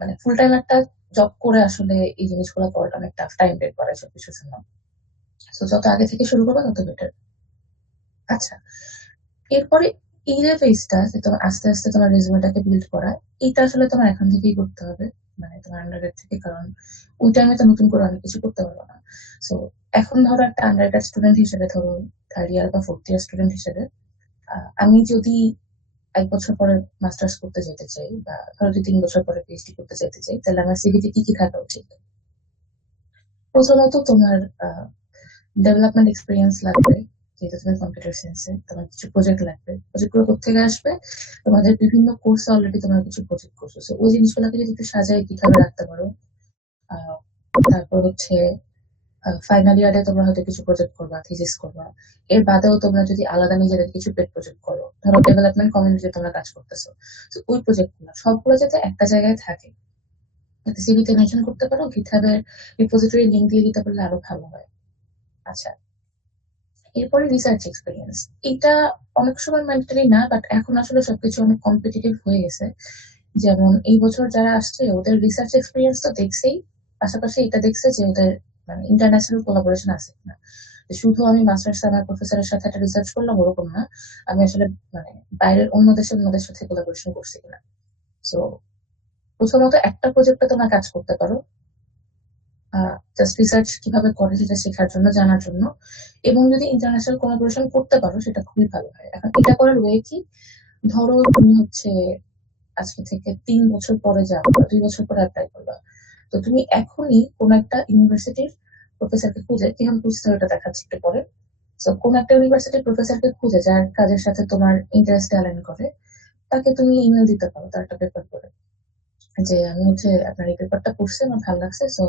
মানে full time একটা job করে আসলে এই জিনিসগুলো করাটা অনেক টাফ, টাইম বের করা সব কিছুর জন্য। তো যত আগে থেকে শুরু করবে তত বেটার। আচ্ছা, এরপরে এই যে ফেজটা যে তোমার আস্তে আস্তে তোমার রেজুমেটাকে বিল্ড করা, এটা আসলে তোমার এখন থেকেই করতে হবে, মানে তোমার আন্ডারগ্রেড থেকে, কারণ ওই টাইমে তো নতুন করে অনেক কিছু করতে পারবো না। সো এখন ধরো একটা আন্ডারগ্রেড স্টুডেন্ট হিসেবে, ধরো থার্ড ইয়ার বা ফোর্থ ইয়ার স্টুডেন্ট হিসেবে, আমি যদি 1 বছর পরে মাস্টার্স করতে যেতে চাই, বা ধরো 2-3 বছর পরে পিএইচডি করতে যেতে চাই, তাহলে আমার সিভিতে কি কি থাকা উচিত? প্রথমত তোমার ডেভেলপমেন্ট এক্সপিরিয়েন্স লাগবে। যেহেতু তুমি কম্পিউটার সায়েন্সে, তোমার কিছু প্রজেক্ট লাগবে। প্রজেক্ট গুলো কোথেকে আসবে? তোমাদের বিভিন্ন কোর্সে অলরেডি তোমরা কিছু প্রজেক্ট করছো, So, ওই জিনিসগুলোকে যদি একটু সাজায় কিভাবে রাখতে পারো। আহ, তারপর হচ্ছে ফাইনাল ইয়ারে তোমরা হয়তো কিছু প্রজেক্ট করবা, থিসিস করবা। এর বাদেও তোমরা যদি আলাদা নিজেদের কিছু পেড প্রজেক্ট করো, ধরো ডেভেলপমেন্ট কমিউনিটিতে তোমরা কাজ করতেছো, তো ওই প্রজেক্ট গুলো সবগুলো যাতে একটা জায়গায় থাকে, যাতে সিভিতে মেনশন করতে পারো, গিটহাবের রিপোজিটরি লিংক দিয়ে দিতে পারলে আরো ভালো হয়। আচ্ছা, এরপরে রিসার্চ এক্সপিরিয়েন্স। এটা অনেক সময় ম্যান্ডেটরি না, বাট এখন আসলে সবকিছু অনেক কম্পিটিটিভ হয়ে গেছে। যেমন এই বছর যারা আসছে ওদের রিসার্চ এক্সপিরিয়েন্স তো দেখছেই, পাশাপাশি এটা দেখছে যে ওদের মানে ইন্টারন্যাশনাল কোলাবোরেশন আছে কিনা। যে শুধু আমি মাস্টার্স আমার প্রফেসরের সাথে একটা রিসার্চ করলাম ওরকম না, আমি আসলে মানে বাইরের অন্য দেশের অন্যদের সাথে কোলাবোরেশন করছি কিনা। তো প্রথমত একটা প্রজেক্টে তোমরা কাজ করতে পারো, জাস্ট রিসার্চ কিভাবে করে সেটা শেখার জন্য, জানার জন্য। এবং যদি ইন্টারন্যাশনাল কোলাবোরেশন করতে পারো সেটা খুবই ভালো হয়। এখন এটা করার ওয়ে কি? ধরো তুমি হচ্ছে আজকে থেকে 3 বছর পরে যাবে বা 2 বছর পরে অ্যাপ্লাই করবা, তো তুমি এখনই কোন একটা ইউনিভার্সিটির প্রফেসরকে খুঁজে, কিভাবে খুঁজতে হয় এটা দেখাচ্ছি একটু পরে। তো কোন একটা ইউনিভার্সিটির প্রফেসরকে খুঁজে যার কাজের সাথে তোমার ইন্টারেস্ট অ্যালাইন করে, তাকে তুমি ইমেল দিতে পারো তার একটা পেপার করে, যে আমি হচ্ছে আপনার এই পেপারটা পড়ছি, আমার ভালো লাগছে। সো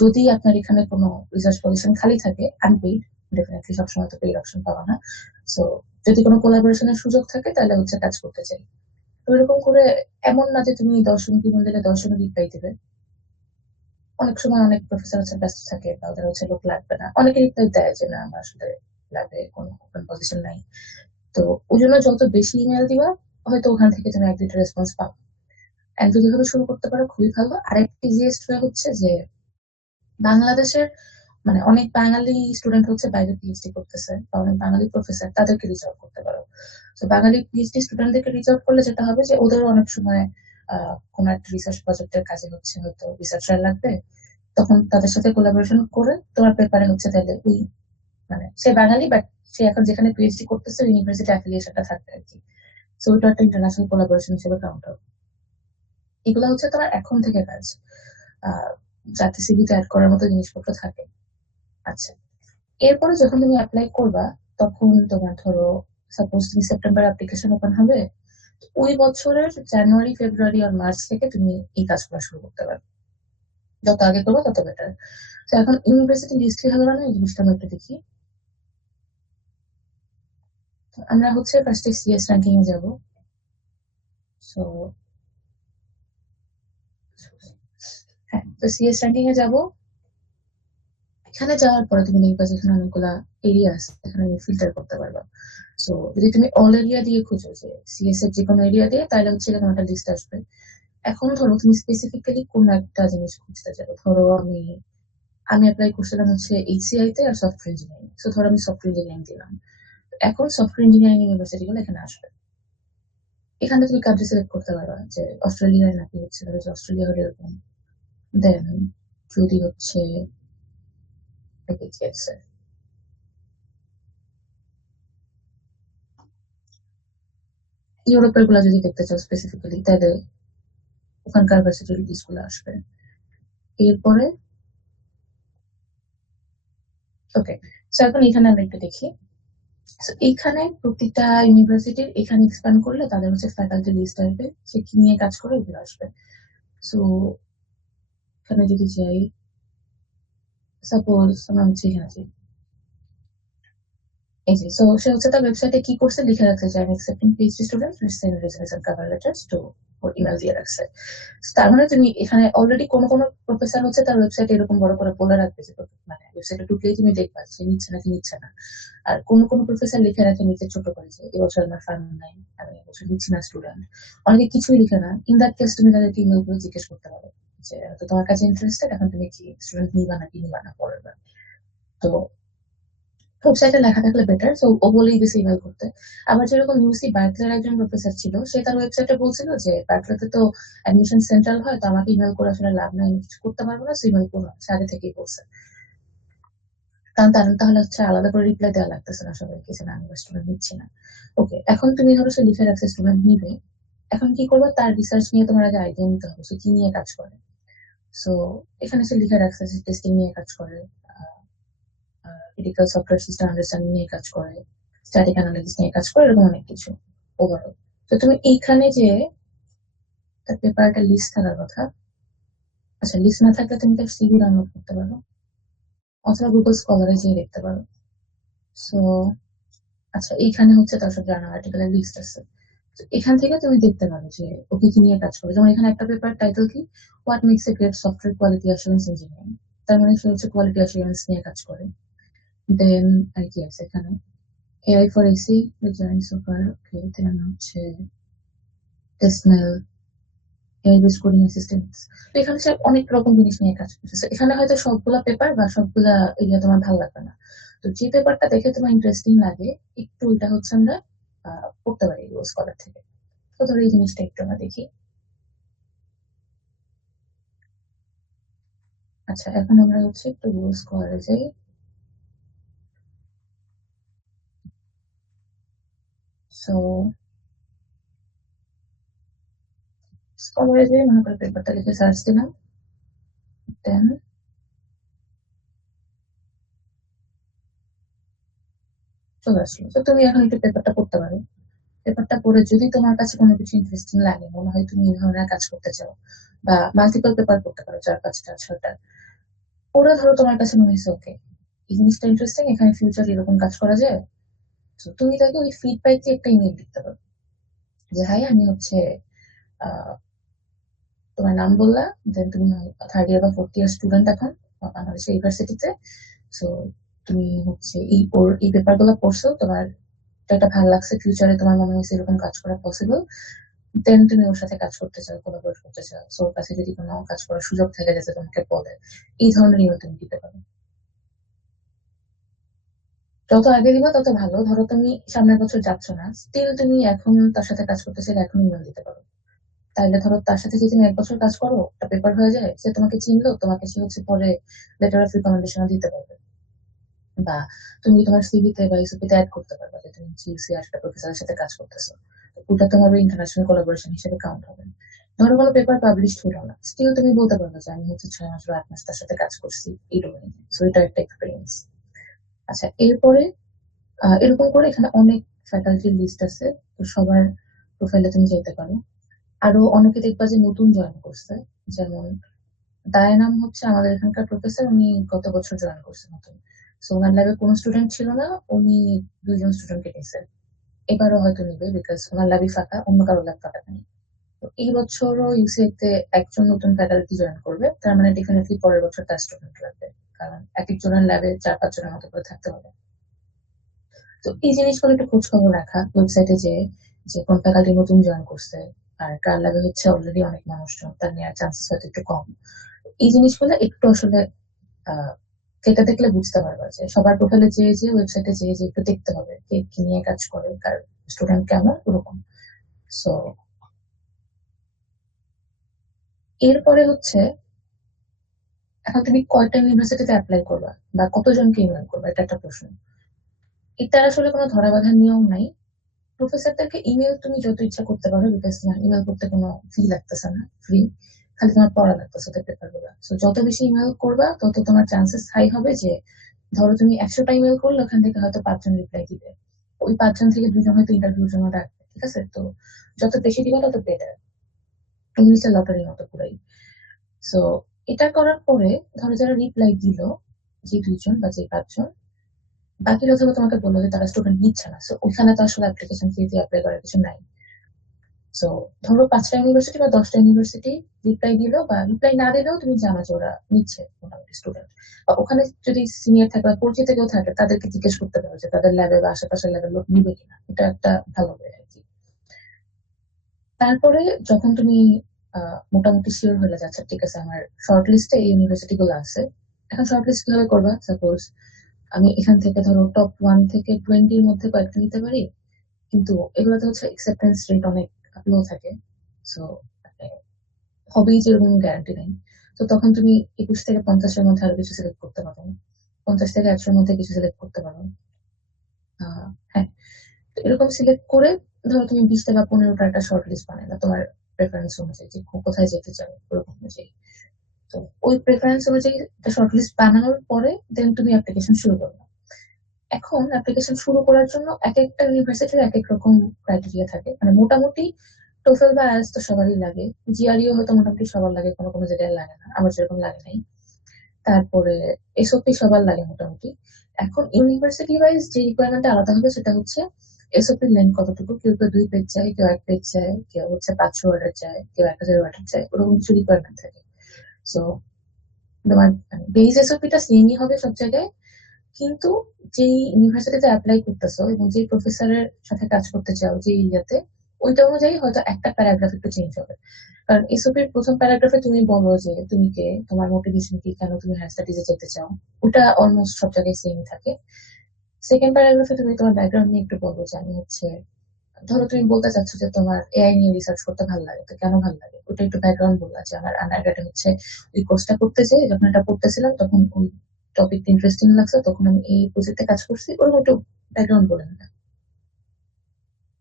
যদি আপনার এখানে কোনো রিসার্চ পজিশন খালি থাকে আনপেইড, ডেফিনেটলি সবসময় তো পেইড অপশন পাওয়া না, সো যদি কোনো কোলাবোরেশনের সুযোগ থাকে তাহলে হচ্ছে কাজ করতে চাই। তো এরকম করে, এমন না যে তুমি 10 জনকে ইমেল দিলে 10 জনই রিপ্লাই দিবে। অনেক সময় অনেক প্রফেসর হচ্ছে ব্যস্ত থাকে বা ওদের হচ্ছে লোক লাগবে না, অনেকে রিপ্লাই দেয় যে না আমার আসলে লাগবে, কোনো ওপেন পজিশন নাই। তো ওই জন্য যত বেশি ইমেল দিবা, হয়তো ওখান থেকে তুমি 1-2টা রেসপন্স পাও। এন্ড যদি ভাবে শুরু করতে পারো খুবই ভালো। আরেকটা ইজিয়েস্ট ওয়ে হচ্ছে যে বাংলাদেশের মানে অনেক বাঙালি স্টুডেন্ট হচ্ছে বাইরে পিএইচডি করতেছে, বা অনেক বাঙালি প্রফেসর, তাদেরকে রিচ আউট করতে পারো। তো বাঙালি পিএইচডি স্টুডেন্টদেরকে রিচ আউট করলে যেটা হবে যে ওদেরও অনেক সময় কোন একটা রিসার্চ প্রজেক্টের কাজে হচ্ছে হয়তো রিসার্চার লাগবে, তখন তাদের সাথে কোলাবোরেশন করে তোমার পেপারে হচ্ছে তাহলে ওই মানে সে বাঙালি বাট সে এখন যেখানে পিএইচডি করতেছে ইউনিভার্সিটি অ্যাফিলিয়েশনটা থাকবে আর কি। সো ওটা একটা ইন্টারন্যাশনাল কোলাবোরেশন হিসেবে কাউন্ট হবে। এগুলো হচ্ছে তোমার এখন থেকে কাজ, আহ যাতে সিভিতে অ্যাড করার মতো জিনিসপত্র থাকে। আচ্ছা, এরপরে যখন তুমি অ্যাপ্লাই করবা, তখন তোমার ধরো সাপোজ তুমি সেপ্টেম্বর অ্যাপ্লিকেশন ওপেন হবে, ওই বছরের জানুয়ারি, ফেব্রুয়ারি আর মার্চ থেকে তুমি এই কাজগুলো শুরু করতে পারবে। যত আগে করবো তত বেটার। তো এখন ইউনিভার্সিটি লিস্ট কিভাবে বানায় এই জিনিসটা আমরা একটু দেখি। তো আমরা হচ্ছে ফার্স্টে সিএস র্যাঙ্কিং এ যাবো। সো হ্যাঁ, তো সিএস র্যাঙ্কিং এ যাবো। এখানে যাওয়ার পরে তুমি দেখবা যে এখানে অনেকগুলা এরিয়া আছে, এখানে ফিল্টার করতে পারবা। সো যদি তুমি অল এরিয়া দিয়ে খুঁজো, যে সিএস এর যে কোনো এরিয়া দিয়ে, তাহলে হচ্ছে এরকম একটা লিস্ট আসবে। এখন ধরো তুমি স্পেসিফিক্যালি কোন একটা জিনিস খুঁজতে যাবে, ধরো আমি আমি অ্যাপ্লাই করছিলাম হচ্ছে এইচসিআই তে আর সফটওয়্যার ইঞ্জিনিয়ারিং, তো ধরো আমি সফটওয়্যার ইঞ্জিনিয়ারিং দিলাম। এখন সফটওয়্যার ইঞ্জিনিয়ারিং ইউনিভার্সিটি গুলো এখানে আসবে। এখানে তুমি কান্ট্রি সিলেক্ট করতে পারবা যে অস্ট্রেলিয়ার নাকি হচ্ছে, ধরো যে অস্ট্রেলিয়া হলে এরকম। দেন যদি হচ্ছে কি আছে, ইউরোপের গুলা যদি দেখতে চাও স্পেসিফিক্যালি, তাহলে ওখানকার ভার্সিটির লিস্ট গুলো আসবে। এরপরে ওকে, তো এখন এখানে আমরা একটু দেখি। So, এইখানে প্রতিটা ইউনিভার্সিটির এখানে এক্সপ্যান্ড করলে তাদের হচ্ছে ফ্যাকাল্টি লিস্ট আসবে, সে কি নিয়ে কাজ করে এগুলো আসবে। সো এখানে যদি যাই, সাপোজ আমরা হচ্ছে এখানে যাই, এই যে সো সে হচ্ছে তার ওয়েবসাইটে কি করছে লিখে রাখছে যে আমি accepting PhD students with send resumes and cover letters to ওর ইমেল দিয়ে রাখছে। তার মানে তুমি এখানে অলরেডি কোনো প্রফেসর হচ্ছে তার ওয়েবসাইটে এরকম বড় করে বলে রাখবে যে মানে ওয়েবসাইটে ঢুকলেই তুমি দেখবা সে নিচ্ছে নাকি নিচ্ছে না। আর কোনো প্রফেসর লিখে রাখে নিচে ছোট করে যে এবছর আমার ফান্ড নাই, আমি এবছর নিচ্ছি না স্টুডেন্ট। অনেকে কিছুই লিখে না। ইন দ্যাট কেস তুমি তাদেরকে ইমেল করে জিজ্ঞেস করতে পারো যে তো তোমার কাছে ইন্টারেস্টেড, এখন তুমি কি স্টুডেন্ট নিবা নাকি নিবা না পরের বার। তো ওয়েবসাইটে লেখা থাকলে বেটার, সো ও বলেই দিছে ইমেল করতে। আবার যেরকম ইউসি বার্কলের একজন প্রফেসর ছিল, সে তার ওয়েবসাইটে বলছিল যে বার্কলেতে তো অ্যাডমিশন সেন্ট্রাল হয়, তো আমাকে ইমেল করে আসলে লাভ নাই, আমি কিছু করতে পারবো না, সো ইমেল করবো না। সে আগে থেকেই বলছে, কারণ তাহলে হচ্ছে আলাদা করে রিপ্লাই দেওয়া লাগতেছে না সবাইকে যে না আমি স্টুডেন্ট নিচ্ছি না। ওকে, এখন তুমি ধরো সে লিখে রাখছে স্টুডেন্ট নিবে, এখন কি করবো, তার রিসার্চ নিয়ে তোমার আগে আইডিয়া নিতে হবে সে কি নিয়ে কাজ করে। সো এখানে সে লিখে রাখছে সে টেস্টিং নিয়ে কাজ করে, ক্রিটিক্যাল সফটওয়্যার সিস্টেম আন্ডারস্ট্যান্ডিং নিয়ে কাজ করে, স্ট্যাটিক অ্যানালিসিস নিয়ে কাজ করে, এরকম অনেক কিছু ওভারঅল। তো তুমি এইখানে যে তার পেপারটা লিস্ট থাকার কথা, আচ্ছা লিস্ট না থাকলে তুমি তার সিভি ডাউনলোড করতে পারো অথবা গুগল স্কলারে যেয়ে দেখতে পারো। সো আচ্ছা এইখানে হচ্ছে তার সব জার্নাল আর্টিকেলের লিস্ট আছে। তো এখান থেকে তুমি দেখতে পারো যে ও কি কি নিয়ে কাজ করে। যেমন এখানে একটা পেপার টাইটেল কি, what makes a great software quality assurance engineering. তার মানে সে হচ্ছে কোয়ালিটি অ্যাসুরেন্স নিয়ে কাজ করে। দেন আর কি আছে এখানে, AI for AC design software, okay then হচ্ছে টেসমেল, এআই বেস কোডিং অ্যাসিস্ট্যান্ট। তো এখানে সে অনেক রকম জিনিস নিয়ে কাজ করতেছে। এখানে হয়তো সবগুলা পেপার বা সবগুলা এরিয়া তোমার ভালো লাগবে না। তো যে পেপারটা দেখে তোমার ইন্টারেস্টিং লাগে একটু, এটা হচ্ছে আমরা পড়তে পারি গুগল স্কলার থেকে। তো ধরো এই জিনিসটা একটু আমরা দেখি। আচ্ছা এখন আমরা হচ্ছে একটু গুগল স্কলারে যাই। সো স্কলারে যাই, মনে করো পেপারটা লিখে সার্চ দিলাম, দেন চলে আসলো। তো তুমি এখন একটু পেপারটা পড়তে পারো। পেপারটা পড়ে যদি তোমার কাছে কোনো কিছু ইন্টারেস্টিং লাগে, মনে হয় তুমি এই ধরনের কাজ করতে চাও, বা মাল্টিপল পেপার পড়তে পারো, 4 5টা 6টা পড়ে ধরো তোমার কাছে মনে হয়েছে ওকে এই জিনিসটা ইন্টারেস্টিং, এখানে ফিউচার এরকম কাজ করা যায়। তো তুমি তাকে ওই ফিডব্যাক দিয়ে একটা ইমেল লিখতে পারো যে হাই আমি হচ্ছে আহ, তোমার নাম বললা, দেন তুমি থার্ড ইয়ার বা ফোর্থ ইয়ার স্টুডেন্ট এখন বাংলাদেশ ইউনিভার্সিটিতে। সো তুমি হচ্ছে এই পেপার গুলো পড়ছো, তোমার এটা ভালো লাগছে, ফিউচারে তোমার মনে হয়েছে এরকম কাজ করা পসিবল, দেন তুমি ওর সাথে কাজ করতে চাও, কোলাবোরেট করতে চাও। সো ওর কাছে যদি কোনো কাজ করার সুযোগ থাকে যাতে তোমাকে বলে, এই ধরনের ইমেল তুমি দিতে পারো। যত আগে দিবা তত ভালো। ধরো তুমি সামনের বছর যাচ্ছ না, স্টিল তুমি এখন তার সাথে কাজ করতে চাইলে এখন ইমেল দিতে পারো। তাইলে ধরো তার সাথে যদি তুমি 1 বছর কাজ করো, একটা পেপার হয়ে যায়, সে তোমাকে চিনলো, তোমাকে সে হচ্ছে পরে লেটার অফ রিকমেন্ডেশন দিতে পারবে। বা তুমি তোমার সিভিতে বা ইউসিপিতে অ্যাড করতে পারবে যে তুমি জিসি আর একটা প্রফেসরের সাথে কাজ করতেছো। তো ওটা তোমার ইন্টারন্যাশনাল কোলাবোরেশন হিসেবে কাউন্ট হবে। ধরো কোনো পেপার পাবলিশ হলো না, স্টিল তুমি বলতে পারবে যে আমি হচ্ছে 6 মাস বা 8 মাস তার সাথে কাজ করছি এই ডোমেইনে। সো এটা একটা এক্সপিরিয়েন্স। আচ্ছা এরপরে এরকম করে এখানে অনেক ফ্যাকাল্টির লিস্ট আছে, তো সবার প্রোফাইলে তুমি যেতে পারো। আরো অনেকে দেখবা যে নতুন জয়েন করছে, যেমন ডায়নাম হচ্ছে আমাদের এখানকার প্রফেসর, উনি গত বছর জয়েন করছে নতুন। সো ওনার ল্যাবে কোনো স্টুডেন্ট ছিল না, উনি 2জন স্টুডেন্টকে নিয়েছে। এবারও হয়তো নিবে বিকজ ওনার ল্যাবই ফাঁকা, অন্য কারো ল্যাব ফাঁকা নেই। তো এই বছরও ইউসিএতে একজন নতুন ফ্যাকাল্টি জয়েন করবে, তার মানে ডেফিনেটলি পরের বছর তার স্টুডেন্ট লাগবে, কারণ এক একজনের ল্যাবে 4 5 জনের মতো করে থাকতে হবে। তো এই জিনিসগুলো একটু খোঁজ খবর রাখা ওয়েবসাইটে যে যে কোন ফ্যাকাল্টি নতুন জয়েন করছে আর কার ল্যাবে হচ্ছে অলরেডি অনেক মানুষজন, তার নেওয়ার চান্সেস হয়তো একটু কম। এই জিনিসগুলো একটু আসলে আহ এটা দেখলে বুঝতে পারবা যে সবার প্রোফাইলে যে ওয়েবসাইটে যে একটু দেখতে হবে কে কি নিয়ে কাজ করে, কার স্টুডেন্ট কেমন ওরকম। সো এরপরে হচ্ছে এখন তুমি কয়টা ইউনিভার্সিটিতে অ্যাপ্লাই করবা বা কতজনকে ইমেল করবা, এটা একটা প্রশ্ন। এটার আসলে কোনো ধরাবাঁধা নিয়ম নাই। প্রফেসরদেরকে ইমেল তুমি যত ইচ্ছা করতে পারো, বিকজ তোমার ইমেল করতে কোনো ফি লাগতেছে না, ফ্রি। খালি তোমার পড়া লাগতেছে ওদের পেপার গুলা। তো যত বেশি ইমেল করবা তত তোমার চান্সেস হাই হবে যে ধরো তুমি 100টা ইমেল করলে ওখান থেকে হয়তো 5জন রিপ্লাই দিবে, ওই 5জন থেকে 2জন হয়তো ইন্টারভিউর জন্য ডাকবে, ঠিক আছে। তো যত বেশি দিবা তত বেটার। ইংলিশে লটারির মতো পুরাই। সো এটা করার পরে ধরো যারা রিপ্লাই দিল, যে 2জন বা যে 5জন, বাকিরা ধরো তোমাকে বললো যে তারা স্টুডেন্ট নিচ্ছে না, সো ওইখানে তো আসলে অ্যাপ্লিকেশন ফি দিয়ে অ্যাপ্লাই করার কিছু নাই। সো ধরো 5টা ইউনিভার্সিটি বা 10টা ইউনিভার্সিটি রিপ্লাই দিলো বা রিপ্লাই না দিলেও তুমি জানো যে ওরা নিচ্ছে মোটামুটি স্টুডেন্ট। বা ওখানে যদি সিনিয়র থাকে বা পরিচিত কেউ থাকে তাদেরকে জিজ্ঞেস করতে পারো যে তাদের ল্যাবে বা আশেপাশের ল্যাবের লোক নিবে কিনা, এটা একটা ভালো ওয়ে আর কি। তারপরে যখন তুমি মোটামুটি শিওর হয়ে যাচ্ছে ঠিক আছে আমার শর্ট লিস্টে এই ইউনিভার্সিটি গুলো আছে, এখন শর্ট লিস্ট কিভাবে করবা? সাপোজ আমি এখান থেকে ধরো টপ 1 থেকে 20-র মধ্যে কয়েকটা নিতে পারি, কিন্তু এগুলোতে হচ্ছে অ্যাকসেপ্টেন্স রেট অনেক লো থাকে। সো হবেই যেরকম গ্যারান্টি নেই। তো তখন তুমি 21 থেকে 50-এর মধ্যে আরো কিছু সিলেক্ট করতে পারো, 50 থেকে 100-র মধ্যে কিছু সিলেক্ট করতে পারো। হ্যাঁ, তো এরকম সিলেক্ট করে ধরো তুমি 20টা বা 15টা একটা শর্ট লিস্ট বানালে তোমার প্রেফারেন্স অনুযায়ী যে কোথায় যেতে চাও ওরকম অনুযায়ী। তো ওই প্রেফারেন্স অনুযায়ী একটা শর্ট লিস্ট বানানোর পরে দেন তুমি অ্যাপ্লিকেশন শুরু করবে। এখন অ্যাপ্লিকেশন শুরু করার জন্য এক একটা ইউনিভার্সিটির এক এক রকম ক্রাইটেরিয়া থাকে, মানে মোটামুটি টোফেল বা আইএলটিএস তো সবারই লাগে, জিআরইও হয়তো মোটামুটি সবার লাগে, কোনো কোনো জায়গায় লাগে না, আমার যেরকম লাগে নাই। তারপরে এসওপি সবার লাগে মোটামুটি। এখন ইউনিভার্সিটি ওয়াইজ যে রিকোয়ারমেন্ট আলাদা হবে সেটা হচ্ছে এসওপির লেন্থ কতটুকু, কেউ কেউ 2 পেজ চায়, কেউ 1 পেজ চায়, কেউ হচ্ছে 500 ওয়ার্ডের চায়, কেউ 1000 ওয়ার্ডের চায়, ওরকম কিছু রিকোয়ারমেন্ট থাকে। সো তোমার বেস এসওপিটা সেমই হবে সব জায়গায়, কিন্তু যেই ইউনিভার্সিটিতে অ্যাপ্লাই করতেছো এবং যেই প্রফেসরের সাথে কাজ করতে চাও যে এরিয়াতে, ওইটা অনুযায়ী হয়তো একটা প্যারাগ্রাফ একটু চেঞ্জ হবে। কারণ এসওপির প্রথম প্যারাগ্রাফে তুমি বলো যে তুমি কে, তোমার মোটিভেশন কি, কেন তুমি হায়ার স্টাডিজে যেতে চাও, ওটা অলমোস্ট সব জায়গায় সেম থাকে। সেকেন্ড প্যারাগ্রাফে তুমি তোমার ব্যাকগ্রাউন্ড নিয়ে একটু বলবো যে আমি হচ্ছে, ধরো তুমি বলতে চাচ্ছ যে তোমার এআই নিয়ে রিসার্চ করতে ভালো লাগে, তো কেন ভালো লাগে ওটা একটু ব্যাকগ্রাউন্ড বললা যে আমার আন্ডারগ্রেডে হচ্ছে ওই কোর্সটা করতে যে যখন এটা পড়তেছিলাম তখন ওই টপিকটা ইন্টারেস্টিং লাগছে, তখন আমি এই প্রজেক্টে কাজ করছি, ওরকম একটু ব্যাকগ্রাউন্ড বলে না।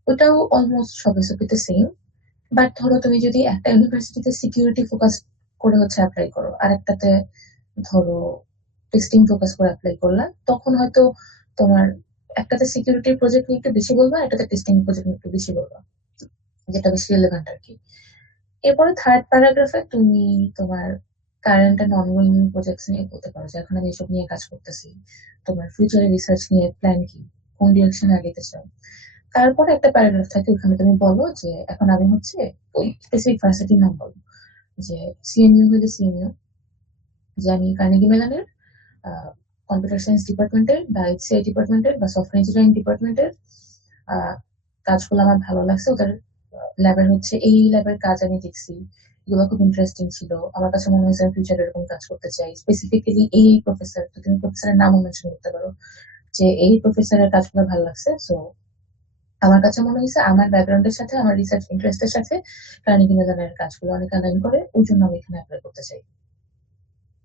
ওটাও অলমোস্ট সব রেসিপিতে সেম। বাট ধরো তুমি যদি একটা ইউনিভার্সিটিতে সিকিউরিটি ফোকাস করে হচ্ছে অ্যাপ্লাই করো, আর একটাতে ধরো টেস্টিং ফোকাস করে অ্যাপ্লাই করলা, তখন হয়তো তোমার একটাতে সিকিউরিটির প্রজেক্ট নিয়ে একটু বেশি বলবা, একটাতে টেস্টিং প্রজেক্ট নিয়ে একটু বেশি বলবা, যেটা বেশি রিলেভেন্ট আর কি। এরপরে থার্ড প্যারাগ্রাফে তুমি তোমার কারেন্ট এন্ড অনগোয়িং প্রজেক্টস নিয়ে বলতে পারো যে এখন আমি এসব নিয়ে কাজ করতেছি, তোমার ফিউচারে রিসার্চ নিয়ে প্ল্যান কি, কোন ডিরেকশনে আগাইতে চাও। তারপরে একটা প্যারাগ্রাফ থাকে, ওখানে তুমি বলো যে এখন আমি হচ্ছে ওই স্পেসিফিক ভার্সিটির নাম বলো, যে সিএমইউ হলে সিএমইউ, যে আমি কার্নেগি মেলনের কম্পিউটার সায়েন্স ডিপার্টমেন্টের বা এইচসিআই ডিপার্টমেন্টের বা সফটওয়্যার ইঞ্জিনিয়ারিং ডিপার্টমেন্টের কাজগুলো আমার ভালো লাগছে, ওদের ল্যাবের হচ্ছে এই ল্যাবের কাজ আমি দেখছি, এগুলো খুব ইন্টারেস্টিং ছিল, আমার কাছে মনে হয়েছে ফিউচারে এরকম কাজ করতে চাই। স্পেসিফিক্যালি এই প্রফেসর, তো তুমি প্রফেসরের নামও মেনশন করতে পারো যে এই প্রফেসরের কাজগুলো ভালো লাগছে, সো আমার কাছে মনে হয়েছে আমার ব্যাকগ্রাউন্ডের সাথে আমার রিসার্চ ইন্টারেস্টের সাথে কার্নেগি মেলনের কাজগুলো অনেক অ্যালাইন করে, ওই জন্য আমি এখানে অ্যাপ্লাই করতে চাই।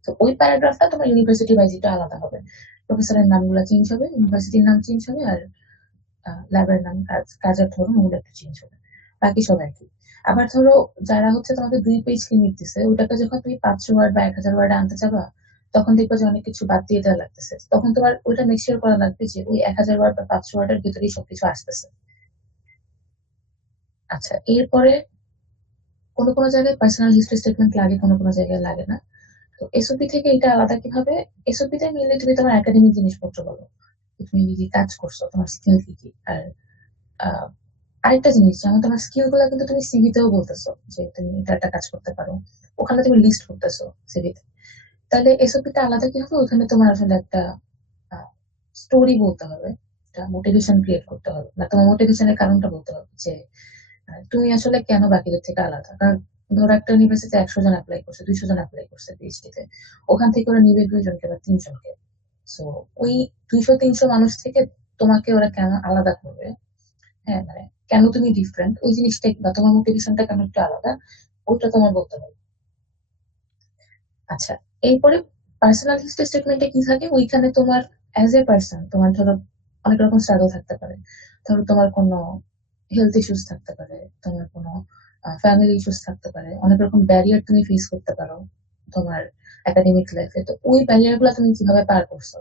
তো ওই প্যারাগ্রাফটা তোমার ইউনিভার্সিটি ওয়াইজ একটু আলাদা হবে, প্রফেসরের নামগুলো চেঞ্জ হবে, ইউনিভার্সিটির নাম চেঞ্জ হবে, আর ল্যাবের নাম, কাজের ধরন ওগুলো একটু চেঞ্জ হবে, বাকি সব একই। আবার ধরো যারা হচ্ছে তোমাকে 2 পেজ লিমিট দিছে, ওটাকে যখন তুমি 500 ওয়ার্ড বা 1000 ওয়ার্ডে আনতে চাবা, তখন দেখবে যে অনেক কিছু বাদ দিয়ে দেওয়া লাগতেছে, তখন তোমার ওইটা মেকশিওর করা লাগবে যে ওই 1000 ওয়ার্ড বা 500 ওয়ার্ডের ভিতরেই সবকিছু আসতেছে। আচ্ছা, এরপরে কোনো কোনো জায়গায় পার্সোনাল হিস্ট্রি স্টেটমেন্ট লাগে, কোনো কোনো জায়গায় লাগে না। তো এসওপি থেকে এটা আলাদা কিভাবে? এসওপি তে মেনলি তুমি তোমার একাডেমিক জিনিসপত্র বলো, তুমি কি কি কাজ করছো, তোমার স্কিল কি কি। আর আহ, আরেকটা জিনিস, যেমন তোমার স্কিল গুলা কিন্তু তুমি সিভিতেও বলতেছো যে তুমি এটা একটা কাজ করতে পারো, ওখানে তুমি লিস্ট করতেছো সিভিতে। তাহলে এসওপি টা আলাদা কি হবে, ওখানে তোমার আসলে একটা স্টোরি বলতে হবে, একটা মোটিভেশন ক্রিয়েট করতে হবে, না তোমার মোটিভেশনের কারণটা বলতে হবে যে তুমি আসলে কেন বাকিদের থেকে আলাদা। কারণ ধরো একটা ইউনিভার্সিটিতে 100 জন অ্যাপ্লাই করছে, 200 জন অ্যাপ্লাই করছে পিএইচডি তে, ওখান থেকে ওরা নিবে 2 জনকে বা 3 জনকে। সো ওই 200-300 মানুষ থেকে তোমাকে ওরা কেন আলাদা করবে, হ্যাঁ মানে কেন তুমি ডিফারেন্ট, ওই জিনিসটা বা তোমার মোটিভেশনটা কেন একটু আলাদা, ওইটা তোমার বলতে হবে। আচ্ছা, এরপরে পার্সোনাল হিস্ট্রি স্টেটমেন্টে কি থাকে, ওইখানে তোমার অ্যাজ এ পার্সন তোমার ধরো অনেক রকম স্ট্রাগল থাকতে পারে, ধরো তোমার কোনো হেলথ ইস্যুস থাকতে পারে, তোমার কোনো ফ্যামিলি ইস্যুস থাকতে পারে, অনেক রকম ব্যারিয়ার তুমি ফেস করতে পারো তোমার একাডেমিক লাইফে, তো ওই ব্যারিয়ার গুলা তুমি কিভাবে পার করছো,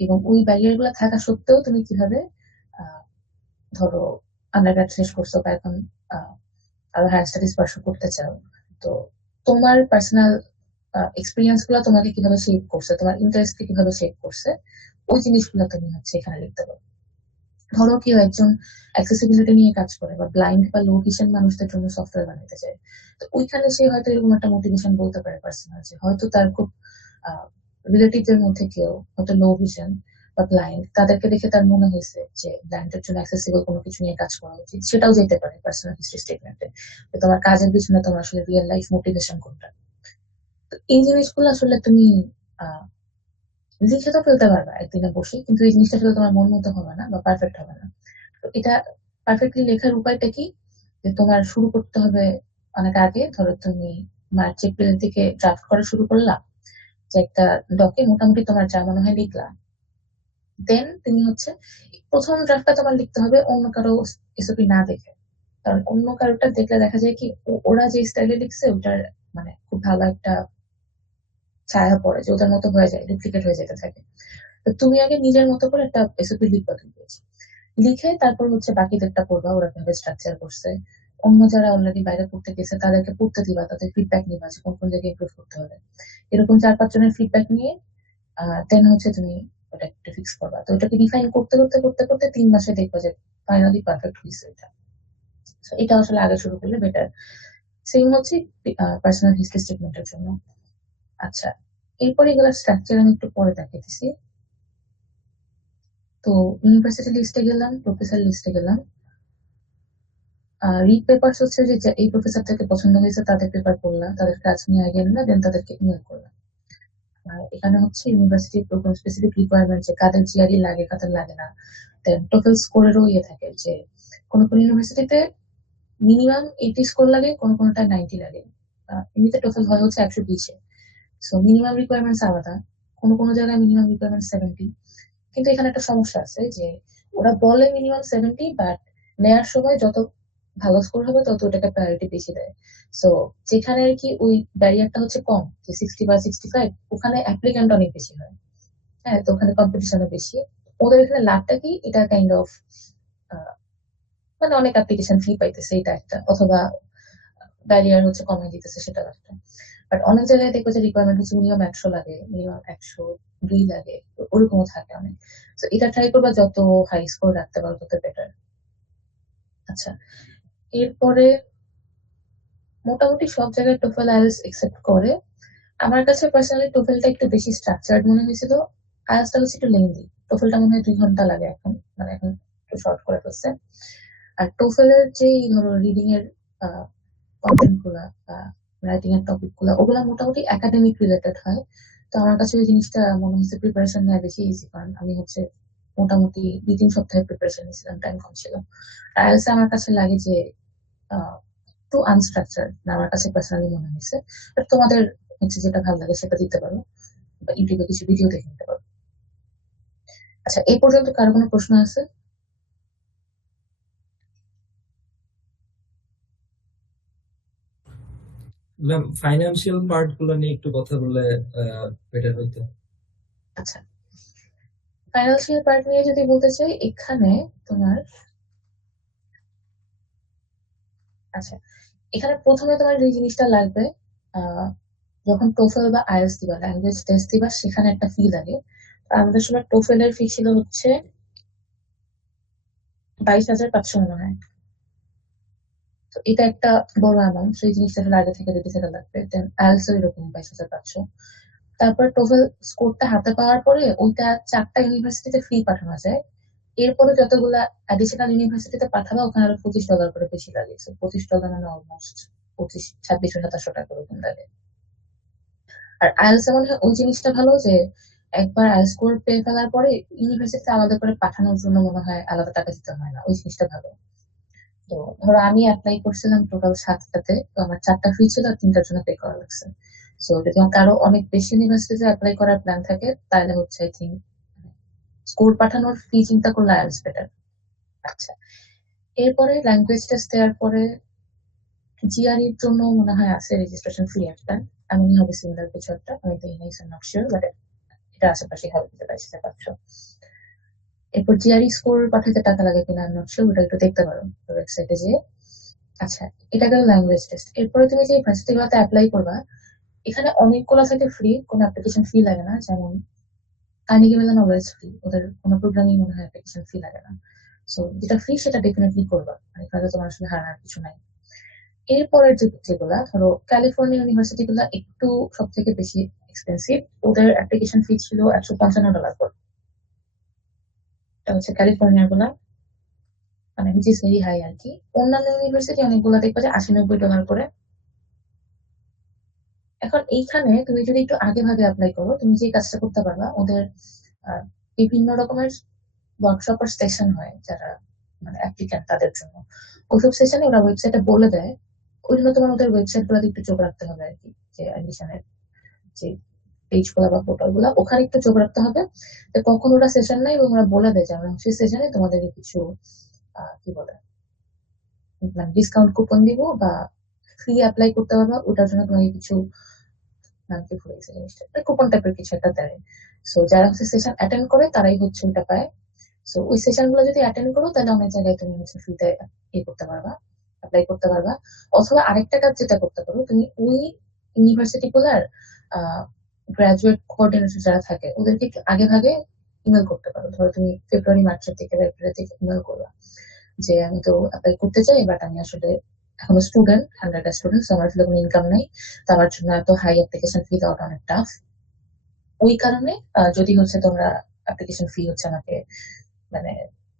এবং ওই ব্যারিয়ার গুলা থাকা সত্ত্বেও তুমি কিভাবে আহ, ধরো আন্ডারগ্রাড শেষ করছো বা এখন আহ, আরো হায়ার স্টাডিজ পার্সু করতে চাও। তো তোমার পার্সোনাল এক্সপিরিয়েন্স গুলো তোমাকে কিভাবে শেপ করছে, তোমার ইন্টারেস্টকে কিভাবে শেপ করছে, ওই জিনিসগুলো তুমি হচ্ছে এখানে লিখতে পারো। ধরো কেউ একজন অ্যাক্সেসিবিলিটি নিয়ে কাজ করে বা ব্লাইন্ড বা লো ভিশন মানুষদের জন্য সফটওয়্যার বানাতে চায়, তো ওইখানে সে হয়তো এরকম একটা মোটিভেশন বলতে পারে পার্সোনাল, যে হয়তো তার খুব রিলেটিভদের মধ্যে কেউ হয়তো লো ভিশন বা ব্লাইন্ড, তাদেরকে দেখে তার মনে হয়েছে যে ব্লাইন্ডের জন্য অ্যাক্সেসিবল কোনো কিছু নিয়ে কাজ করা উচিত, সেটাও যেতে পারে পার্সোনাল হিস্ট্রি স্টেটমেন্টে। তোমার কাজের পিছনে তোমার আসলে রিয়েল লাইফ মোটিভেশন কোনটা, তো এই জিনিসগুলো আসলে তুমি আহ লিখে তো ফেলতে পারবা একদিনে বসে, কিন্তু এই জিনিসটা আসলে তোমার মন মতো হবে না বা পারফেক্ট হবে না। তো এটা পারফেক্টলি লেখার উপায়টা কি, যে তোমার শুরু করতে হবে অনেক আগে। ধরো তুমি মার্চ এপ্রিলের দিকে ড্রাফট করা শুরু করলা, যে একটা ডকে মোটামুটি তোমার যা মনে হয় লিখলা, দেন তুমি হচ্ছে প্রথম ড্রাফটটা তোমার লিখতে হবে অন্য কারো এসওপি না দেখে। কারণ অন্য কারোটা দেখলে দেখা যায় কি ওরা যে স্টাইলে লিখছে ওটার মানে খুব ভালো একটা ছায়া পড়ে, যে ওটার মতো হয়ে যায়, ডুপ্লিকেট হয়ে যেতে থাকে। তো তুমি আগে নিজের মতো করে একটা এসওপি লিখবা, তুমি লিখে তারপর হচ্ছে বাকিদেরটা পড়বা ওরা কিভাবে স্ট্রাকচার করছে। অন্য যারা অলরেডি বাইরে পড়তে গেছে তাদেরকে পড়তে দিবা, তাদের ফিডব্যাক নিবা যে কোন কোন জায়গায় ইমপ্রুভ করতে হবে। এরকম 4-5 জনের ফিডব্যাক নিয়ে দেন হচ্ছে তুমি ওটা একটু ফিক্স করবা। তো ওটাকে ডিফাইন করতে করতে করতে করতে 3 মাসে দেখবা যে ফাইনালি পারফেক্ট হয়েছে এটা। So এটা আসলে আগে শুরু করলে বেটার। সেম হচ্ছে পার্সোনাল হিস্ট্রি স্টেটমেন্টের জন্য। আচ্ছা, এরপরে এগুলো স্ট্রাকচার আমি একটু পরে দেখাইতেছি। তো ইউনিভার্সিটি লিস্টে গেলাম, প্রফেসর লিস্টে গেলাম। রিড পেপারস হচ্ছে যে যে এই প্রফেসর থেকে পছন্দ হয়েছে তাদের পেপার পড়লাম, তাদের কাজ নিয়ে আগে নিলাম, দেন তাদেরকে ইমেল করলাম। আর এখানে হচ্ছে ইউনিভার্সিটির প্রোগ্রাম স্পেসিফিক রিকোয়ারমেন্ট, যে কাদের জিআরই লাগে কাদের লাগে না। দেন টোটাল স্কোরেরও ইয়ে থাকে, যে কোনো কোনো ইউনিভার্সিটিতে মিনিমাম 80 স্কোর লাগে, কোনো কোনোটা 90 লাগে। এমনিতে টোটাল হয় হচ্ছে 120-এ। সো মিনিমাম রিকোয়ারমেন্টস আলাদা। কোনো কোনো জায়গায় মিনিমাম রিকোয়ারমেন্ট 70। কিন্তু এখানে একটা সমস্যা আছে যে ওরা বলে মিনিমাম 70, বাট নেয়ার সময় যত ভালো স্কোর হবে তত ওটাকে প্রায়োরিটি বেশি দেয়। সো যেখানে আর কি ওই ব্যারিয়ারটা হচ্ছে কম, যে 60 বা 65, ওখানে অ্যাপ্লিক্যান্ট অনেক বেশি হয়। হ্যাঁ, তো ওখানে কম্পিটিশনও বেশি। ওদের এখানে লাভটা কি, এটা কাইন্ড অফ মানে অনেক অ্যাপ্লিকেশন ফি পাইতেছে এটা একটা, অথবা ব্যারিয়ার হচ্ছে কমিয়ে দিতেছে সেটা একটা। বাট অনেক জায়গায় দেখবো যে রিকোয়ারমেন্ট হচ্ছে মিনিমাম 100 লাগে, মিনিমাম 102 লাগে, তো ওরকমও থাকে অনেক। তো এটা ট্রাই করবা, যত হাই স্কোর রাখতে পারো তত বেটার। আচ্ছা, এরপরে মোটামুটি সব জায়গায় টোফেল আইএলটিএস একসেপ্ট করে। আমার কাছে পার্সোনালি টোফেলটা একটু বেশি স্ট্রাকচার্ড মনে হয়েছিল, আইএলটিএসটা হচ্ছে একটু লেন্দি। টোফেলটা মনে হয় 2 ঘন্টা লাগে এখন, মানে এখন একটু শর্ট করে ফেলছে। আর টোফেলের যে ধরো রিডিং এর কন্টেন্ট গুলা বা রাইটিং এর টপিক গুলা, ওগুলা মোটামুটি একাডেমিক রিলেটেড হয়। তো আমার কাছে ওই জিনিসটা মনে হচ্ছে প্রিপারেশন নেওয়া বেশি ইজি, কারণ আমি হচ্ছে মোটামুটি 2-3 সপ্তাহের প্রিপারেশন নিয়েছিলাম, টাইম কম ছিল। আইএলটিএস আমার কাছে লাগে যে একটু আনস্ট্রাকচার আমার কাছে পার্সোনালি মনে হয়েছে। বাট তোমাদের হচ্ছে যেটা ভালো লাগে সেটা দিতে পারো, বা ইউটিউবে কিছু ভিডিও দেখে নিতে পারো। আচ্ছা, এই পর্যন্ত কারো কোনো প্রশ্ন আছে? ম্যাম, ফাইন্যান্সিয়াল পার্ট গুলো নিয়ে একটু কথা বললে বেটার হইতো। আচ্ছা, ফাইন্যান্সিয়াল পার্ট নিয়ে যদি বলতে চাই, এখানে তোমার আচ্ছা, এখানে প্রথমে তোমার যে জিনিসটা লাগবে, আহ যখন টোফেল বা আইএলটিএস দিবা, ল্যাঙ্গুয়েজ টেস্ট দিবা, সেখানে একটা ফি লাগে। তো আমাদের সময় টোফেলের ফি ছিল হচ্ছে 22,500 মনে হয়। তো এটা একটা বড় অ্যামাউন্ট, সেই জিনিসটা আসলে আগে থেকে যদি সেটা লাগবে। দেন আইএলটিএস এরকম 22,500। তারপর টোফেল স্কোরটা হাতে পাওয়ার পরে ওইটা 4টা ইউনিভার্সিটিতে ফ্রি পাঠানো যায়। এরপরে যতগুলা অ্যাডিশনাল ইউনিভার্সিটিতে পাঠাবা ওখানে আরো $25 করে বেশি লাগে। $25 মানে অলমোস্ট 2600-2700 টাকা ওরকম লাগে। আর আইএলটিএস এ মনে হয় ওই জিনিসটা ভালো যে একবার আইএলটিএস স্কোর পেয়ে ফেলার পরে ইউনিভার্সিটিতে আলাদা করে পাঠানোর জন্য মনে হয় আলাদা টাকা দিতে হয় না, ওই জিনিসটা ভালো। তো ধরো আমি অ্যাপ্লাই করছিলাম টোটাল 7টাতে, তো আমার 4টা ফ্রি ছিল আর 3টার জন্য পে করা লাগছে। সো যদি কারো অনেক বেশি ইউনিভার্সিটিতে অ্যাপ্লাই করার প্ল্যান থাকে, তাহলে হচ্ছে আই থিঙ্ক স্কোর পাঠানোর ফি চিন্তা করলে আইএলটিএস বেটার। আচ্ছা, এরপরে ল্যাঙ্গুয়েজ টেস্ট দেওয়ার পরে জিআরইর জন্য মনে হয় আছে রেজিস্ট্রেশন ফি একটা, এমনই হবে সিমিলার কিছু একটা, আমি তো ইংলিশ নট শিওর, বাট এটা আশেপাশে হবে, যেটা 22,500। এরপর জিআরই স্কোর পাঠাতে টাকা লাগে কিনা আমি নট শিওর, ওটা একটু দেখতে পারো ওয়েবসাইটে যেয়ে। আচ্ছা, এটা গেল ল্যাঙ্গুয়েজ টেস্ট। এরপরে তুমি যে ভার্সিটি গুলোতে অ্যাপ্লাই করবা, এখানে অনেকগুলো থেকে ফ্রি, কোনো অ্যাপ্লিকেশন ফি লাগে না। যেমন কার্নেগি মেলন অলওয়েজ ফ্রি, ওদের কোনো প্রোগ্রামই মনে হয় অ্যাপ্লিকেশন ফি লাগে না। সো যেটা ফ্রি সেটা ডেফিনেটলি করবা, মানে এখানে তোমার আসলে হারানোর কিছু নাই। এরপরের যেগুলা ধরো ক্যালিফোর্নিয়া ইউনিভার্সিটি গুলা একটু সব থেকে বেশি এক্সপেন্সিভ, ওদের অ্যাপ্লিকেশন ফি ছিল $155 করে। এটা হচ্ছে ক্যালিফোর্নিয়ার গুলা, মানে হুইচ ইজ ভেরি হাই আর কি। অন্যান্য ইউনিভার্সিটি অনেকগুলো দেখবা যে $80-90 করে। এখন এইখানে তুমি যদি একটু আগে ভাগে অ্যাপ্লাই করো, তুমি যে কাজটা করতে পারবা, ওদের বিভিন্ন রকমের ওয়ার্কশপ আর সেশন হয় যারা মানে অ্যাপ্লিক্যান্ট তাদের জন্য। ওইসব সেশনে ওরা ওয়েবসাইটে বলে দেয়, ওই জন্য তোমার ওদের ওয়েবসাইট গুলোতে একটু চোখ রাখতে হবে আর কি, যে অ্যাডমিশনের যে পেজ গুলা বা পোর্টাল গুলা, ওখানে একটু চোখ রাখতে হবে যে কখন ওরা সেশন নেয়, এবং ওরা বলে দেয় যে আমরা সেই সেশনে তোমাদেরকে কিছু কি বলে মানে ডিসকাউন্ট কুপন দিব, বা ফ্রি অ্যাপ্লাই করতে পারবা, ওটার জন্য তোমাকে কিছু নাম কি ভুলে গেছে জিনিসটা, কুপন টাইপের কিছু একটা দেয়। সো যারা হচ্ছে সেশন অ্যাটেন্ড করে তারাই হচ্ছে ওটা পায়। সো ওই সেশন গুলো যদি অ্যাটেন্ড করো তাহলে অনেক জায়গায় তুমি হচ্ছে ফ্রিতে ইয়ে করতে পারবা, অ্যাপ্লাই করতে পারবা। অথবা আরেকটা কাজ যেটা করতে পারো, তুমি ওই ইউনিভার্সিটি গুলার গ্রাজুয়েট কোঅর্ডিনেটর যারা থাকে ওদেরকে একটু আগে ভাগে ইমেল করতে পারো। ধরো তুমি ফেব্রুয়ারি মার্চের দিকে বা এপ্রিলের দিকে ইমেল করবা যে আমি তো অ্যাপ্লাই করতে চাই, বাট আমি আসলে এখনো স্টুডেন্ট, আন্ডারগ্রেড স্টুডেন্ট, আমার আসলে কোনো ইনকাম নেই, তো আমার জন্য এত হাই অ্যাপ্লিকেশন ফি দেওয়াটা অনেক টাফ। ওই কারণে যদি হচ্ছে তোমরা অ্যাপ্লিকেশন ফি হচ্ছে আমাকে মানে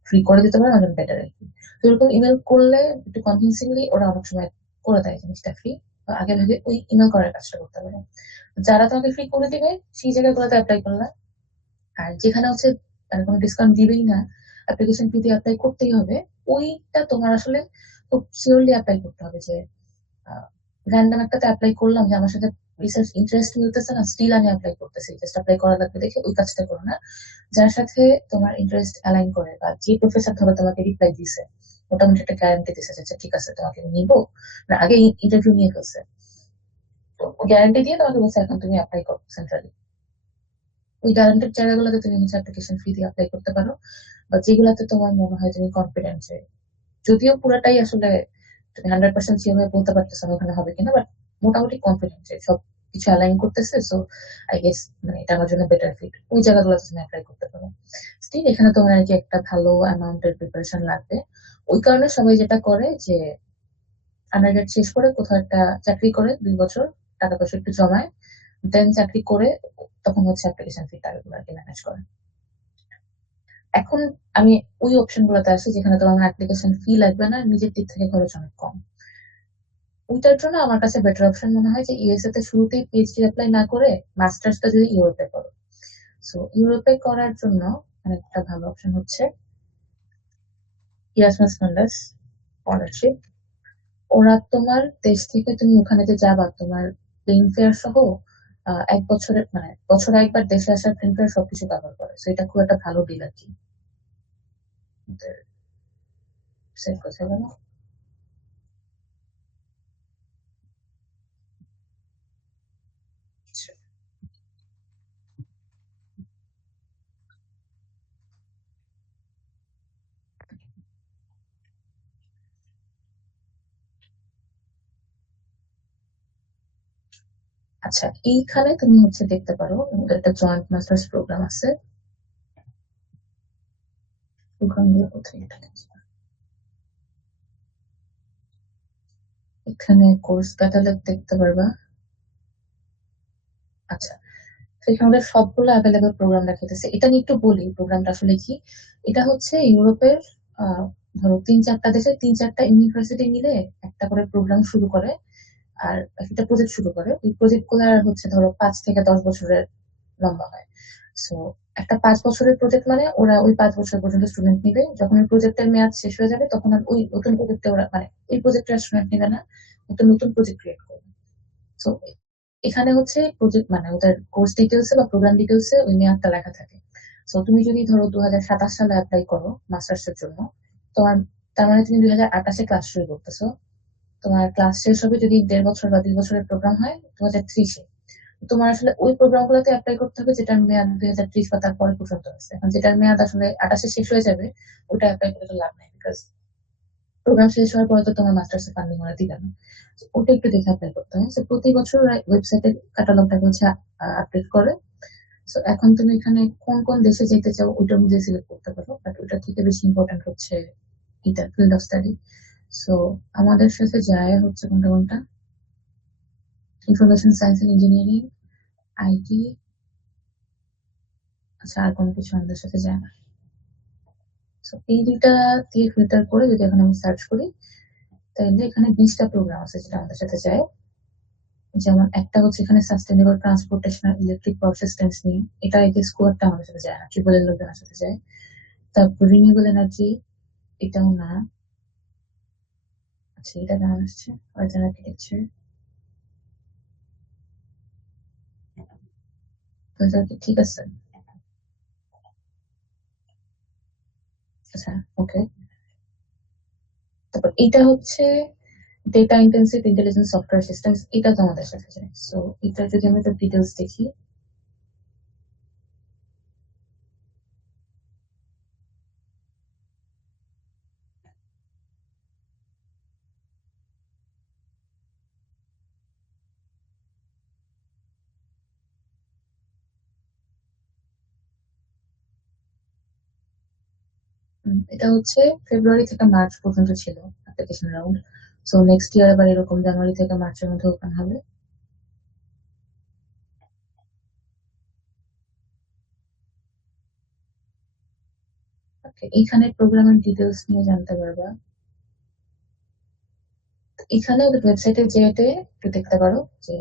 ফ্রি করে দিতে পারো, আমার বেটার আর কি। তো এরকম ইমেল করলে একটু কনভিনসিংলি ওরা অনেক সময় করে দেয় জিনিসটা ফ্রি। আগে ভাগে ওই ইমেল করার কাজটা করতে পারো। যারা তোমাকে ফ্রি করে দিবে সেই জায়গাগুলোতে অ্যাপ্লাই করলে, আর যেখানে হচ্ছে মানে কোনো ডিসকাউন্ট দিবেই না, অ্যাপ্লিকেশন ফি দিয়ে অ্যাপ্লাই করতেই হবে, ওইটা তোমার আসলে খুব শিওরলি অ্যাপ্লাই করতে হবে যে র্যান্ডম একটাতে অ্যাপ্লাই করলাম যে আমার সাথে রিসার্চ ইন্টারেস্ট মিলতেছে না, স্টিল আমি অ্যাপ্লাই করতেছি, জাস্ট অ্যাপ্লাই করা লাগবে দেখে ওই কাজটা করো না। যার সাথে তোমার ইন্টারেস্ট অ্যালাইন করে, বা যে প্রফেসর ধরো তোমাকে রিপ্লাই দিছে, মোটামুটি একটা গ্যারান্টি দিছে যে আচ্ছা, ঠিক আছে তোমাকে নিবো, না আগে ইন্টারভিউ নিয়ে ফেলছে, তো গ্যারান্টি দিয়ে তোমাকে বলছে এখন তুমি অ্যাপ্লাই করো সেন্ট্রালি। ওই গ্যারান্টেড জায়গাগুলোতে তুমি হচ্ছে অ্যাপ্লিকেশন ফি দিয়ে অ্যাপ্লাই করতে পারো, বা যেগুলাতে তোমার মনে হয় তুমি কনফিডেন্ট যে, যদিও পুরাটাই আসলে তুমি 100% শিওর হয়ে বলতে পারতেছো না ওখানে হবে কিনা, বাট মোটামুটি কনফিডেন্ট যে সব কিছু অ্যালাইন করতেছে, সো আই গেস মানে এটা আমার জন্য বেটার ফিট, ওই জায়গাগুলোতে তুমি অ্যাপ্লাই করতে পারো। স্টিল এখানে তোমার আর কি একটা ভালো অ্যামাউন্টের প্রিপারেশন লাগবে। ওই কারণে সবাই যেটা করে যে আন্ডারগ্রেড শেষ করে কোথাও একটা চাকরি করে 2 বছর, টাকা পয়সা একটু জমায়, দেন চাকরি করে তখন হচ্ছে অ্যাপ্লিকেশন ফি টাকাগুলো আর কি ম্যানেজ করে। এখন আমি ওই অপশন গুলোতে আসি যেখানে তোমার অ্যাপ্লিকেশন ফি লাগবে না, নিজের দিক থেকে খরচ অনেক কম। ওইটার জন্য আমার কাছে বেটার অপশন মনে হয় যে ইউএসএ তে শুরুতেই পিএইচডি অ্যাপ্লাই না করে মাস্টার্সটা যদি ইউরোপে করো। সো ইউরোপে করার জন্য একটা ভালো অপশন হচ্ছে ইরাসমাস মান্ডাস স্কলারশিপ। ওরা তোমার দেশ থেকে তুমি ওখানে যে যাবা, তোমার প্লেন ফেয়ার সহ 1 বছরের মানে বছরে একবার দেশে আসার প্লেন ফেয়ার সবকিছু কভার করে, তো এটা খুব একটা ভালো ডিল আর কি। সেভ করতে হবে না। আচ্ছা, এইখানে তুমি হচ্ছে দেখতে পারো ওদের একটা জয়েন্ট মাস্টার্স প্রোগ্রাম আছে। প্রোগ্রামগুলো কোথায় এটা আছে? এখানে কোর্স ক্যাটালগ দেখতে পারবা। আচ্ছা, তো এখানে ওদের সবগুলো অ্যাভেলেবল প্রোগ্রাম দেখাইতেছে। এটা নিয়ে একটু বলি প্রোগ্রামটা আসলে কি। এটা হচ্ছে ইউরোপের আহ ধরো 3-4টা দেশে 3-4টা ইউনিভার্সিটি মিলে একটা করে প্রোগ্রাম শুরু করে, আর একটা প্রজেক্ট শুরু করে। ওই প্রজেক্ট গুলো হচ্ছে ধরো 5 থেকে 10 বছরের লম্বা হয়। সো একটা 5 বছরের প্রজেক্ট মানে ওরা ওই 5 বছর পর্যন্ত স্টুডেন্ট নিবে, যখন ওই প্রজেক্টের মেয়াদ শেষ হয়ে যাবে তখন আর ওই নতুন প্রজেক্টে ওরা মানে ওই প্রজেক্টের স্টুডেন্ট নিবে না, একটা নতুন প্রজেক্ট ক্রিয়েট করবে। সো এখানে হচ্ছে প্রজেক্ট মানে ওদের কোর্স ডিটেলসে বা প্রোগ্রাম ডিটেলসে ওই মেয়াদটা লেখা থাকে। সো তুমি যদি ধরো 2027 সালে অ্যাপ্লাই করো মাস্টার্স এর জন্য, তোমার তার মানে তুমি 2028-এ ক্লাস শুরু করতেছো, তোমার ক্লাস শেষ হবে যদি 1.5 বছর বা 2 বছরের প্রোগ্রাম হয় 2030-এ। তোমার আসলে ওই প্রোগ্রাম গুলোতে অ্যাপ্লাই করতে হবে যেটার মেয়াদ 2030 বা তারপরে পর্যন্ত আছে। এখন যেটার মেয়াদ আসলে 28-এ শেষ হয়ে যাবে, ওটা অ্যাপ্লাই করে তো লাভ নাই, বিকজ প্রোগ্রাম শেষ হওয়ার পরে তো তোমার মাস্টার্স এর ফান্ডিং ওরা দিবে না। So, ওটা একটু দেখে অ্যাপ্লাই করতে হয়। So, প্রতি বছর ওয়েবসাইটে ক্যাটালগটা হচ্ছে আপডেট করে। সো এখন তুমি এখানে কোন কোন দেশে যেতে চাও ওইটার মধ্যে সিলেক্ট করতে পারো, বাট ওটা থেকে বেশি ইম্পর্টেন্ট হচ্ছে এটা ফিল্ড অফ স্টাডি। সো আমাদের সাথে যায় হচ্ছে কোনটা কোনটা, information science and engineering, IT, আচ্ছা আর কোনো কিছু আমাদের সাথে যায় না। সো এই দুইটা দিয়ে ফিল্টার করে যদি এখন আমি সার্চ করি, তাহলে এখানে 20টা প্রোগ্রাম আছে যেটা আমাদের সাথে যায়। যেমন একটা হচ্ছে এখানে সাস্টেনেবল ট্রান্সপোর্টেশন আর ইলেকট্রিক পাওয়ার সিস্টেমস নিয়ে, এটা এই স্কোয়াডটা আমাদের সাথে যায় না, ট্রিপল এর লোকজনের সাথে যায়। তারপর রিনিউয়েবল এনার্জি, এটাও না। আচ্ছা এটা কেমন আসছে, অর্গান আর্কিটেকচার, তো কি ঠিক আছে? আচ্ছা ওকে। তারপর এটা হচ্ছে data intensive intelligence software systems, এটা তো আমাদের সাথে যায়। সো এটা যদি আমি একটু ডিটেলস দেখি, এটা হচ্ছে ফেব্রুয়ারি থেকে মার্চ পর্যন্ত ছিল application round. So next year আবার এরকম জানুয়ারি থেকে মার্চের মধ্যে ওপেন হবে। ওকে, এখানে প্রোগ্রামের ডিটেলস নিয়ে জানতে পারবা। এখানে ওদের ওয়েবসাইটে যেতে একটু দেখতে পারো যে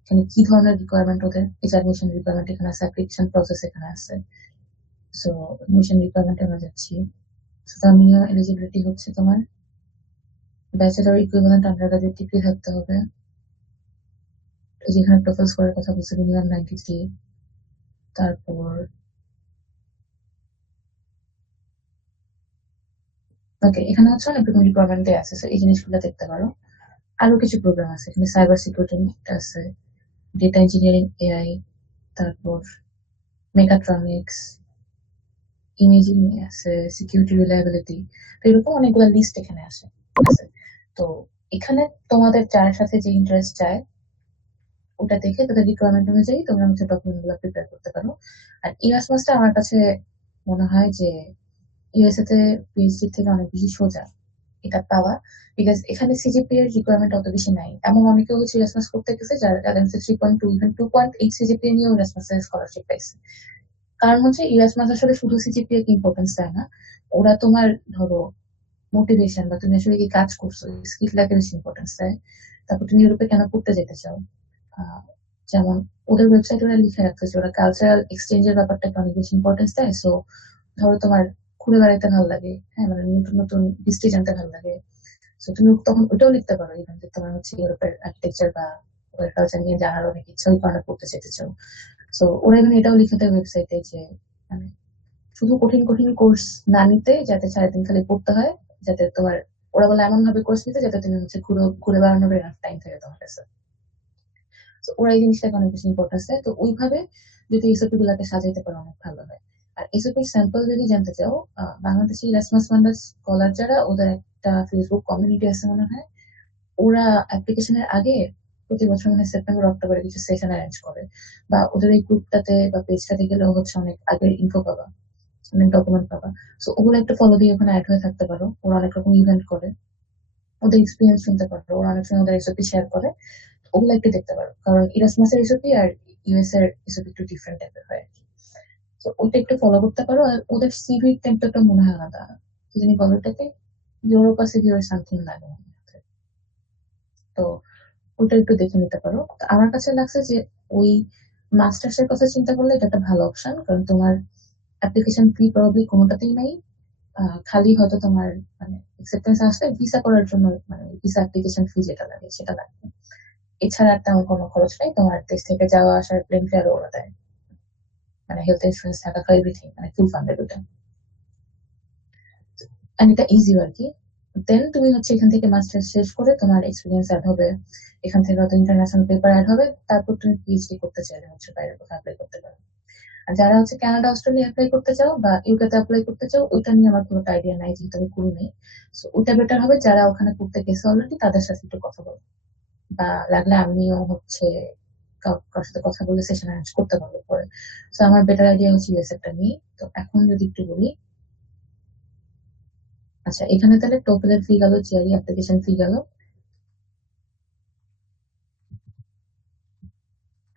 এখানে কি ধরনের রিকোয়ারমেন্ট, ওদের এক্সামিনেশন রিকোয়ারমেন্ট এখানে আছে, অ্যাপ্লিকেশন প্রসেস এখানে আছে। সো এডমিশন রিকোয়ারমেন্টে আমরা যাচ্ছি। স্থানীয় এলিজিবিলিটি হচ্ছে তোমার bachelor equivalent under graduate degree থাকতে হবে। যেখানে টোফেল স্কোরের কথা বলছে মিনিমাম 93। তারপর ওকে, এখানে হচ্ছে অনেক রকম রিকোয়ারমেন্ট আছে, so এই জিনিসগুলো দেখতে পারো। আরো কিছু প্রোগ্রাম আছে এখানে, সাইবার সিকিউরিটি আছে, ডেটা ইঞ্জিনিয়ারিং, এআই, তারপর মেকাট্রনিক্স, ইমেজিং আছে, সিকিউরিটি রিলায়েবিলিটি, তো এরকম অনেকগুলো লিস্ট এখানে আছে, ঠিক আছে? তো এখানে তোমাদের যার সাথে যে ইন্টারেস্ট চায় ওটা দেখে তাদের রিকোয়ারমেন্ট অনুযায়ী তোমরা হচ্ছে ডকুমেন্ট গুলো প্রিপেয়ার করতে পারো। আর ইরাসমাসটা আমার কাছে মনে হয় যে ইউএসএ তে পিএইচডি থেকে অনেক বেশি সোজা এটা পাওয়া, বিকজ এখানে সিজিপিএ এর রিকোয়ারমেন্ট অত বেশি নাই। এমন অনেকে হচ্ছে ইরাসমাস করতে গেছে যারা যাদের 3.2 ইভেন 2.8 সিজিপিএ নিয়েও ইরাসমাসের স্কলারশিপ পাইছে। কারণ হচ্ছে ইরাসমাস আসলে শুধু সিজিপিএ কে ইম্পর্টেন্স দেয় না, ওরা তোমার ধরো মোটিভেশন বা তুমি আসলে কি কাজ করছো স্কিল টাকে বেশি ইম্পর্টেন্স দেয়। তারপর তুমি ইউরোপে কেন পড়তে যেতে চাও, আহ, যেমন ওদের ওয়েবসাইটে ওরা লিখে রাখছে যে ওরা কালচারাল এক্সচেঞ্জের ব্যাপারটাকে অনেক বেশি ইম্পর্টেন্স দেয়। সো ধরো তোমার ঘুরে বেড়াতে ভালো লাগে, হ্যাঁ মানে নতুন নতুন হিস্ট্রি জানতে ভালো লাগে, সো তুমি তখন ওটাও লিখতে পারো ইভেন যে তোমার হচ্ছে ইউরোপের আর্কিটেকচার বা ওদের কালচার নিয়ে জানার অনেক ইচ্ছা, ওই কারণে পড়তে যেতে চাও। সো ওরা এখানে এটাও লিখে দেয় ওয়েবসাইটে যে মানে শুধু কঠিন কঠিন কোর্স না নিতে, যাতে 4 দিন খালি পড়তে হয়, যাতে তোমার ওরা বলে এমন ভাবে কোর্স নিতে যাতে তুমি হচ্ছে ঘুরে ঘুরে বেড়ানোর এনাফ টাইম থাকে তোমার কাছে। তো ওরা এই জিনিসটাকে অনেক বেশি ইম্পর্টেন্স দেয়, তো ওইভাবে যদি এসওপি গুলাকে সাজাইতে পারো অনেক ভালো হয়। আর এসওপি স্যাম্পল যদি জানতে চাও, বাংলাদেশি ইরাসমাস ফান্ডার স্কলার যারা, ওদের একটা ফেসবুক কমিউনিটি আছে মনে হয়, ওরা অ্যাপ্লিকেশনের আগে প্রতি বছর মানে সেপ্টেম্বর অক্টোবরে কিছু সেশন অ্যারেঞ্জ করে, বা ওদের এই গ্রুপটাতে বা পেজটাতে গেলেও হচ্ছে অনেক আগের ইনফো পাবা, অনেক ডকুমেন্ট পাবা। সো ওগুলো একটা ফলো দিয়ে ওখানে অ্যাড হয়ে থাকতে পারো, ওরা অনেক রকম ইভেন্ট করে, ওদের এক্সপিরিয়েন্স শুনতে পারো, ওরা অনেক সময় ওদের এসওপি শেয়ার করে, ওগুলো একটু দেখতে পারো, কারণ ইরাসমাসের এসওপি আর ইউএস এর এসওপি একটু ডিফারেন্ট টাইপের হয় আর কি। তো ওটা একটু ফলো করতে পারো। আর ওদের সিভির টেম্পলেটটা মনে হয় আলাদা, কি জানি বলো ওটাকে, ইউরোপা সিভি আর সামথিং লাগে মনে হয়। তো ওটা একটু দেখে নিতে পারো। তো আমার কাছে লাগছে যে ওই মাস্টার্স এর কথা চিন্তা করলে এটা একটা ভালো অপশন, কারণ তোমার অ্যাপ্লিকেশন ফি প্রবাবলি কোনোটাতেই নাই। খালি হয়তো তোমার মানে অ্যাকসেপ্টেন্স আসলে ভিসা করার জন্য মানে ভিসা অ্যাপ্লিকেশন ফি যেটা লাগে সেটা লাগবে। এছাড়া আর তেমন কোনো খরচ নাই, তোমার দেশ থেকে যাওয়া আসার প্লেন ফেয়ারও ওরা দেয়, মানে হেলথ ইন্স্যুরেন্স থাকা এভরিথিং মানে ফুল ফান্ডেড ওটা। এন্ড এটা ইজি আর কি। দেন তুমি হচ্ছে এখান থেকে মাস্টার্স শেষ করে তোমার এক্সপিরিয়েন্স অ্যাড হবে, এখান থেকে হয়তো ইন্টারন্যাশনাল পেপার অ্যাড হবে, তারপর তুমি পিএইচডি করতে চাইলে হচ্ছে বাইরে কোথাও অ্যাপ্লাই করতে পারো। আর যারা হচ্ছে কানাডা অস্ট্রেলিয়া অ্যাপ্লাই করতে চাও বা ইউকে তে অ্যাপ্লাই করতে চাও, ওইটা নিয়ে আমার কোনো আইডিয়া নাই যেহেতু আমি করি নাই। সো ওটা বেটার হবে, যারা ওখানে পড়তে গেছে অলরেডি তাদের সাথে একটু কথা বলো, বা লাগলে আমিও হচ্ছে কারোর সাথে কথা বলে সেশন অ্যারেঞ্জ করতে পারবো পরে। তো আমার বেটার আইডিয়া হচ্ছে ইউএসএটা নিয়ে। তো এখন যদি একটু বলি, আচ্ছা এখানে তাহলে টোফেলের ফি গেল, জিআরই অ্যাপ্লিকেশন ফি গেল,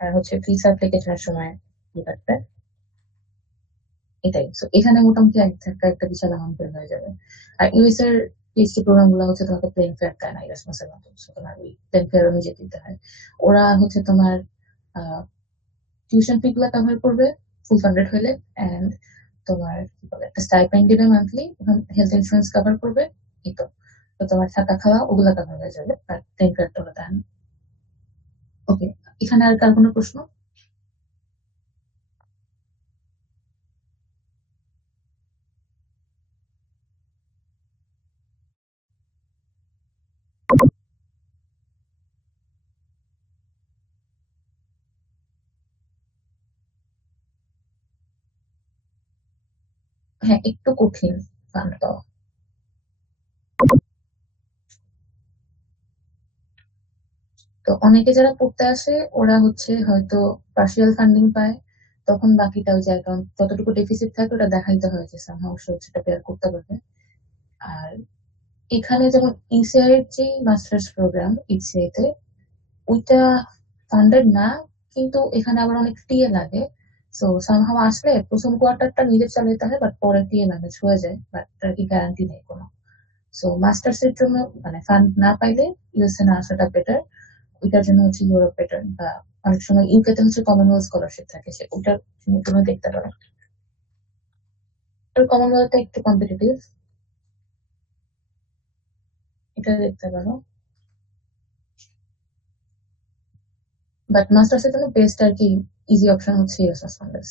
আর হচ্ছে ফিস অ্যাপ্লিকেশনের সময় কি কাটবে এটাই। তো এখানে মোটামুটি এক ধাক্কা একটা বিশাল অ্যামাউন্ট বের হয়ে যাবে। আর ইউএস এর পিএইচডি প্রোগ্রাম গুলো হচ্ছে তোমাকে প্লেন ফেয়ার দেয় না, ইরাসমাসের মতো। So তোমার ওই প্লেন ফেয়ার অনুযায়ী দিতে হয়। ওরা হচ্ছে তোমার টিউশন ফি গুলা কভার করবে ফুল ফান্ডেড হলে, এন্ড তোমার কি বলে একটা স্টাইপেন্ড দিবে মান্থলি, হেলথ ইন্স্যুরেন্স কভার করবে, এই তো। তো তোমার থাকা খাওয়া ওগুলা কভার হয়ে যাবে, আর প্লেন ফেয়ারটা ওরা দেয় না। ওকে, এখানে আর কার কোনো প্রশ্ন? হ্যাঁ, একটু কঠিন ফান্ড পাওয়া। তো অনেকে যারা পড়তে আসে ওরা হচ্ছে হয়তো পার্সিয়াল ফান্ডিং পায়, তখন বাকিটা ওই যে অ্যাকাউন্ট যতটুকু ডেফিসিট থাকে ওটা দেখাইতে হয় যে সামহাউ সে সেটা বের করতে পারবে। আর এখানে যেমন ইসিআই এর যে মাস্টার্স প্রোগ্রাম ইসিআই তে, ওইটা ফান্ডেড না, কিন্তু এখানে আবার অনেক টিএ লাগে। সো সামহাউ আসলে প্রথম কোয়ার্টারটা নিজে চালাতে হয়, বাট পরে টিএ ম্যানেজ হয়ে যায়, বাট তার কি গ্যারান্টি নেই কোনো। সো মাস্টার্স এর জন্য মানে ফান্ড না পাইলে ইউএসএ না আসাটা বেটার। ওইটার জন্য হচ্ছে ইউরোপ বেটার, বা অনেক সময় ইউকে তে হচ্ছে কমনওয়েলথ স্কলারশিপ থাকে, সে ওটার তুমি দেখতে পারো। কমনওয়েলথটা একটু কম্পিটিটিভ, এটা দেখতে পারো। বাট মাস্টার্স এর জন্য বেস্ট আর কি ইজি অপশন হচ্ছে ইউএস ফান্ডার্স।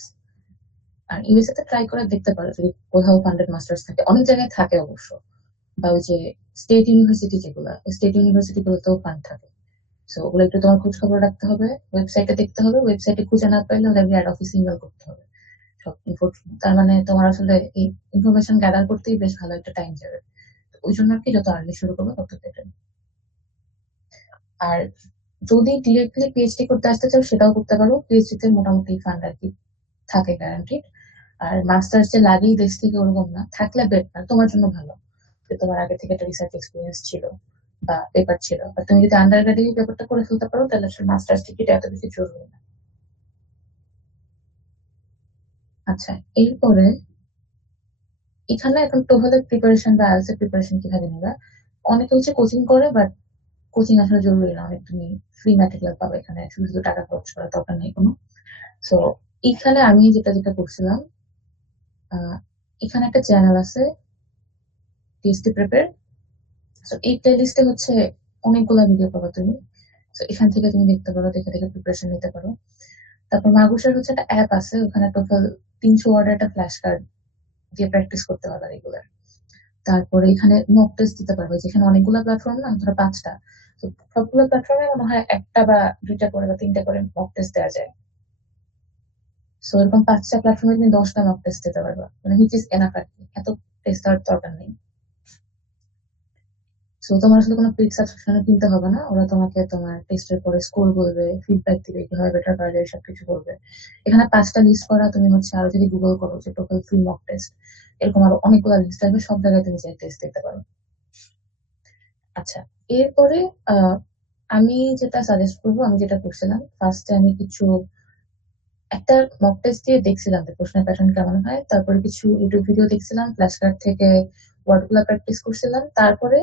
আর ইউএসএ তে ট্রাই করে দেখতে পারো যদি কোথাও ফান্ডেড মাস্টার্স থাকে, অনেক জায়গায় থাকে অবশ্য। বা ওই যে স্টেট ইউনিভার্সিটি যেগুলো, স্টেট ইউনিভার্সিটি গুলোতেও ফান্ড থাকে। সো ওগুলো একটু তোমার খোঁজ খবর রাখতে হবে, ওয়েবসাইটে দেখতে হবে, ওয়েবসাইটে খুঁজে না পাইলে ওদের অ্যাড অফিসে ইমেল করতে হবে সব ইনফো। তার মানে তোমার আসলে এই ইনফরমেশন গ্যাদার করতেই বেশ ভালো একটা টাইম যাবে। তো ওই জন্য আর কি যত আর্লি শুরু করবে তত বেটার। আর যদি ডিরেক্টলি পিএইচডি করতে আসতে চাও সেটাও করতে পারো, পিএইচডি তে মোটামুটি ফান্ড আর কি থাকে গ্যারান্টিড। আর মাস্টার্স যে লাগেই দেশ থেকে ওরকম না, থাকলে বেটার, তোমার জন্য ভালো যে তোমার আগে থেকে একটা রিসার্চ এক্সপিরিয়েন্স ছিল বা পেপার ছিল। আর তুমি যদি আন্ডার গ্রাডুয়েট পেপারটা করে ফেলতে পারো তাহলে আসলে মাস্টার্স ডিগ্রিটা এত বেশি জরুরি না। আচ্ছা, এরপরে এখানে এখন টোফেলের প্রিপারেশন বা আইএলটিএস এর প্রিপারেশন কিভাবে নিবা? অনেকে হচ্ছে কোচিং করে, বাট কোচিং আসলে জরুরি না, অনেক তুমি ফ্রি ম্যাটেরিয়াল পাবে এখানে, শুধু শুধু টাকা খরচ করার দরকার নেই কোনো। সো এখানে আমি যেটা যেটা করছিলাম, আহ, এখানে একটা চ্যানেল আছে টিএসটি প্রেপের। সো এই প্লে লিস্টে হচ্ছে অনেকগুলা ভিডিও পাবা তুমি। তো এখান থেকে তুমি দেখতে পারো, দেখে দেখে প্রিপারেশন নিতে পারো। তারপর মাগুসার হচ্ছে একটা অ্যাপ আছে, ওখানে টোটাল 300 ওয়ার্ডের একটা ফ্ল্যাশ কার্ড দিয়ে প্র্যাকটিস করতে পারবে রেগুলার। তারপরে এখানে মক টেস্ট দিতে পারবে, যেখানে অনেকগুলো প্ল্যাটফর্ম না, ধরো 5টা। তো সবগুলো প্ল্যাটফর্মে মনে হয় একটা বা দুইটা করে বা তিনটা করে মক টেস্ট দেওয়া যায়। সো এরকম 5টা প্ল্যাটফর্মে তুমি 10টা মক টেস্ট দিতে পারবা, মানে হুইচ ইজ এনাফ আর কি, এত টেস্ট দেওয়ার দরকার নেই। সো তোমার আসলে কোনো পেইড সাবস্ক্রিপশনে কিনতে হবে না, ওরা তোমাকে তোমার টেস্টের পরে স্কোর বলবে, ফিডব্যাক দিবে, কিভাবে বেটার করা যায় সবকিছু বলবে। এখানে 5টা লিস্ট করা, তুমি হচ্ছে আরো যদি গুগল করো যে টোটাল ফ্রি মক টেস্ট, এরকম আরো অনেকগুলো লিস্ট থাকবে, সব জায়গায় তুমি চাই টেস্ট দিতে পারো। আচ্ছা, এরপরে আহ আমি যেটা সাজেস্ট করবো, আমি যেটা করছিলাম ফার্স্টে, আমি কিছু একটা মক টেস্ট দিয়ে দেখছিলাম যে প্রশ্নের প্যাটার্ন কেমন হয়, তারপরে কিছু ইউটিউব ভিডিও দেখছিলাম, ফ্ল্যাশ কার্ড থেকে ওয়ার্ড গুলা প্র্যাকটিস করছিলাম। তারপরে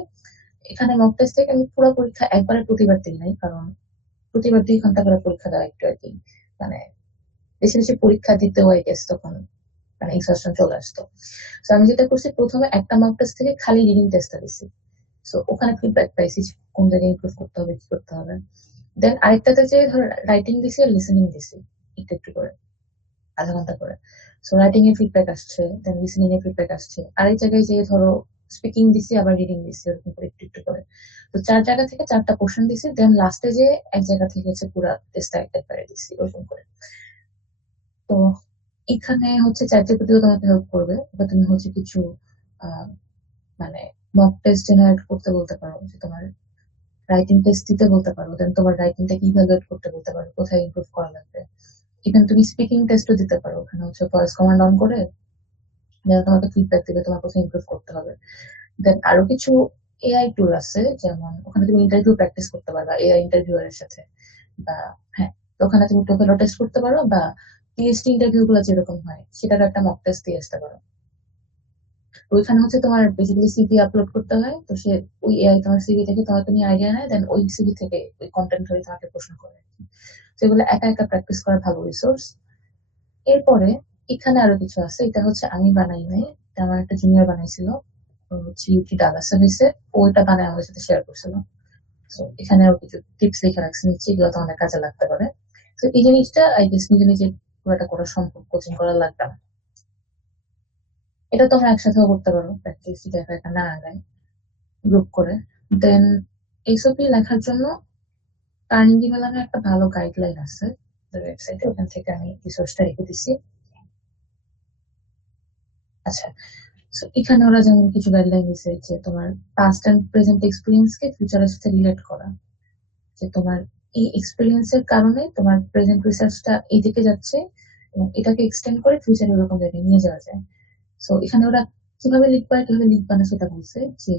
এখানে মক টেস্ট থেকে আমি পুরো পরীক্ষা একবারে প্রতিবার দিই নাই, কারণ প্রতিবার 2 ঘন্টা করে পরীক্ষা দেওয়া একটু আর কি, মানে বেশি বেশি পরীক্ষা দিতে হয় গেছে তখন, মানে এক্সস্টন চলে আসতো। তো আমি যেটা করছি, প্রথমে একটা মক টেস্ট থেকে খালি রিডিং টেস্টটা দিছি। সো ওখানে ফিডব্যাক পাইছি যে কোন জায়গায় ইমপ্রুভ করতে হবে, কি করতে হবে। দেন আরেকটাতে যে ধর রাইটিং দিছি আর লিসেনিং দিছি একটু একটু করে, আধা ঘন্টা করে। সো রাইটিং এর ফিডব্যাক আসছে, দেন লিসেনিং এর ফিডব্যাক আসছে। আরেক জায়গায় যে ধরো স্পিকিং দিছি আবার রিডিং দিছি, এরকম করে একটু একটু করে। তো 4 জায়গা থেকে 4টা পোর্শন দিছি, দেন লাস্টে যে এক জায়গা থেকে হচ্ছে পুরো টেস্টটা একবারে দিছি ওরকম করে। তো এখানে হচ্ছে চ্যাট জিপিটিও তোমাকে হেল্প করবে, বা তুমি হচ্ছে কিছু আহ, মানে মক টেস্ট জেনারেট করতে বলতে পারো যে তোমার রাইটিং টেস্ট দিতে বলতে পারো, দেন তোমার রাইটিংটাকে ইভ্যালুয়েট করতে বলতে পারো, কোথায় ইমপ্রুভ করা লাগবে। ইভেন তুমি স্পিকিং টেস্টও দিতে পারো, ওখানে হচ্ছে ভয়েস কমান্ড অন করে যারা তোমাকে ফিডব্যাক দিবে তোমার কোথায় ইমপ্রুভ করতে হবে। দেন আরো কিছু এআই টুল আছে, যেমন ওখানে তুমি ইন্টারভিউ প্র্যাকটিস করতে পারবা এআই ইন্টারভিউয়ারের সাথে, বা হ্যাঁ, তো ওখানে তুমি টোকেনও টেস্ট করতে পারো, বা পিএইচডি ইন্টারভিউ গুলো যেরকম হয় সেটার একটা মক টেস্ট দিয়ে আসতে পারো। ওইখানে হচ্ছে তোমার বেসিক্যালি সিভি আপলোড করতে হয়, তো সে ওই এআই তোমার সিভি থেকে তোমার তুমি আইডিয়া নেয়, দেন ওই সিভি থেকে ওই কন্টেন্ট ধরে তোমাকে প্রশ্ন করে। তো এগুলো একা একা প্র্যাকটিস করা ভালো রিসোর্স। এরপরে এখানে আরো কিছু আছে, এটা হচ্ছে আমি বানাই নাই, এটা আমার একটা জুনিয়র বানাইছিল। ও হচ্ছে ইউটি ডালাসে হয়েছে, ওইটা বানায় আমার সাথে শেয়ার করছিল। তো এখানে আরো কিছু টিপস লিখে রাখছি নিচে, এগুলো তোমাদের কাজে লাগতে পারে। তো এই জিনিসটা আই গেস নিজে নিজে পুরোটা করা সম্ভব, কোচিং করা লাগবে না। এটা তোমরা একসাথেও করতে পারো, প্র্যাকটিস যদি একা একা না আগায়, গ্রুপ করে। দেন এইসবই লেখার জন্য কার্নেগি মেলনের একটা ভালো গাইডলাইন আছে ওয়েবসাইটে, ওখান থেকে আমি রিসোর্সটা রেখে দিছি। আচ্ছা, সো এখানে ওরা যেমন কিছু গাইডলাইন দিছে যে তোমার পাস্ট এন্ড প্রেজেন্ট এক্সপিরিয়েন্স কে ফিউচারের সাথে রিলেট করা, যে তোমার এই এক্সপিরিয়েন্স এর কারণে তোমার প্রেজেন্ট রিসার্চটা এইদিকে যাচ্ছে, এবং এটাকে এক্সটেন্ড করে ফিউচারে এরকম জায়গায় নিয়ে যাওয়া যায়। সো এখানে ওরা কিভাবে লিখবা কিভাবে লিখবা না সেটা বলছে, যে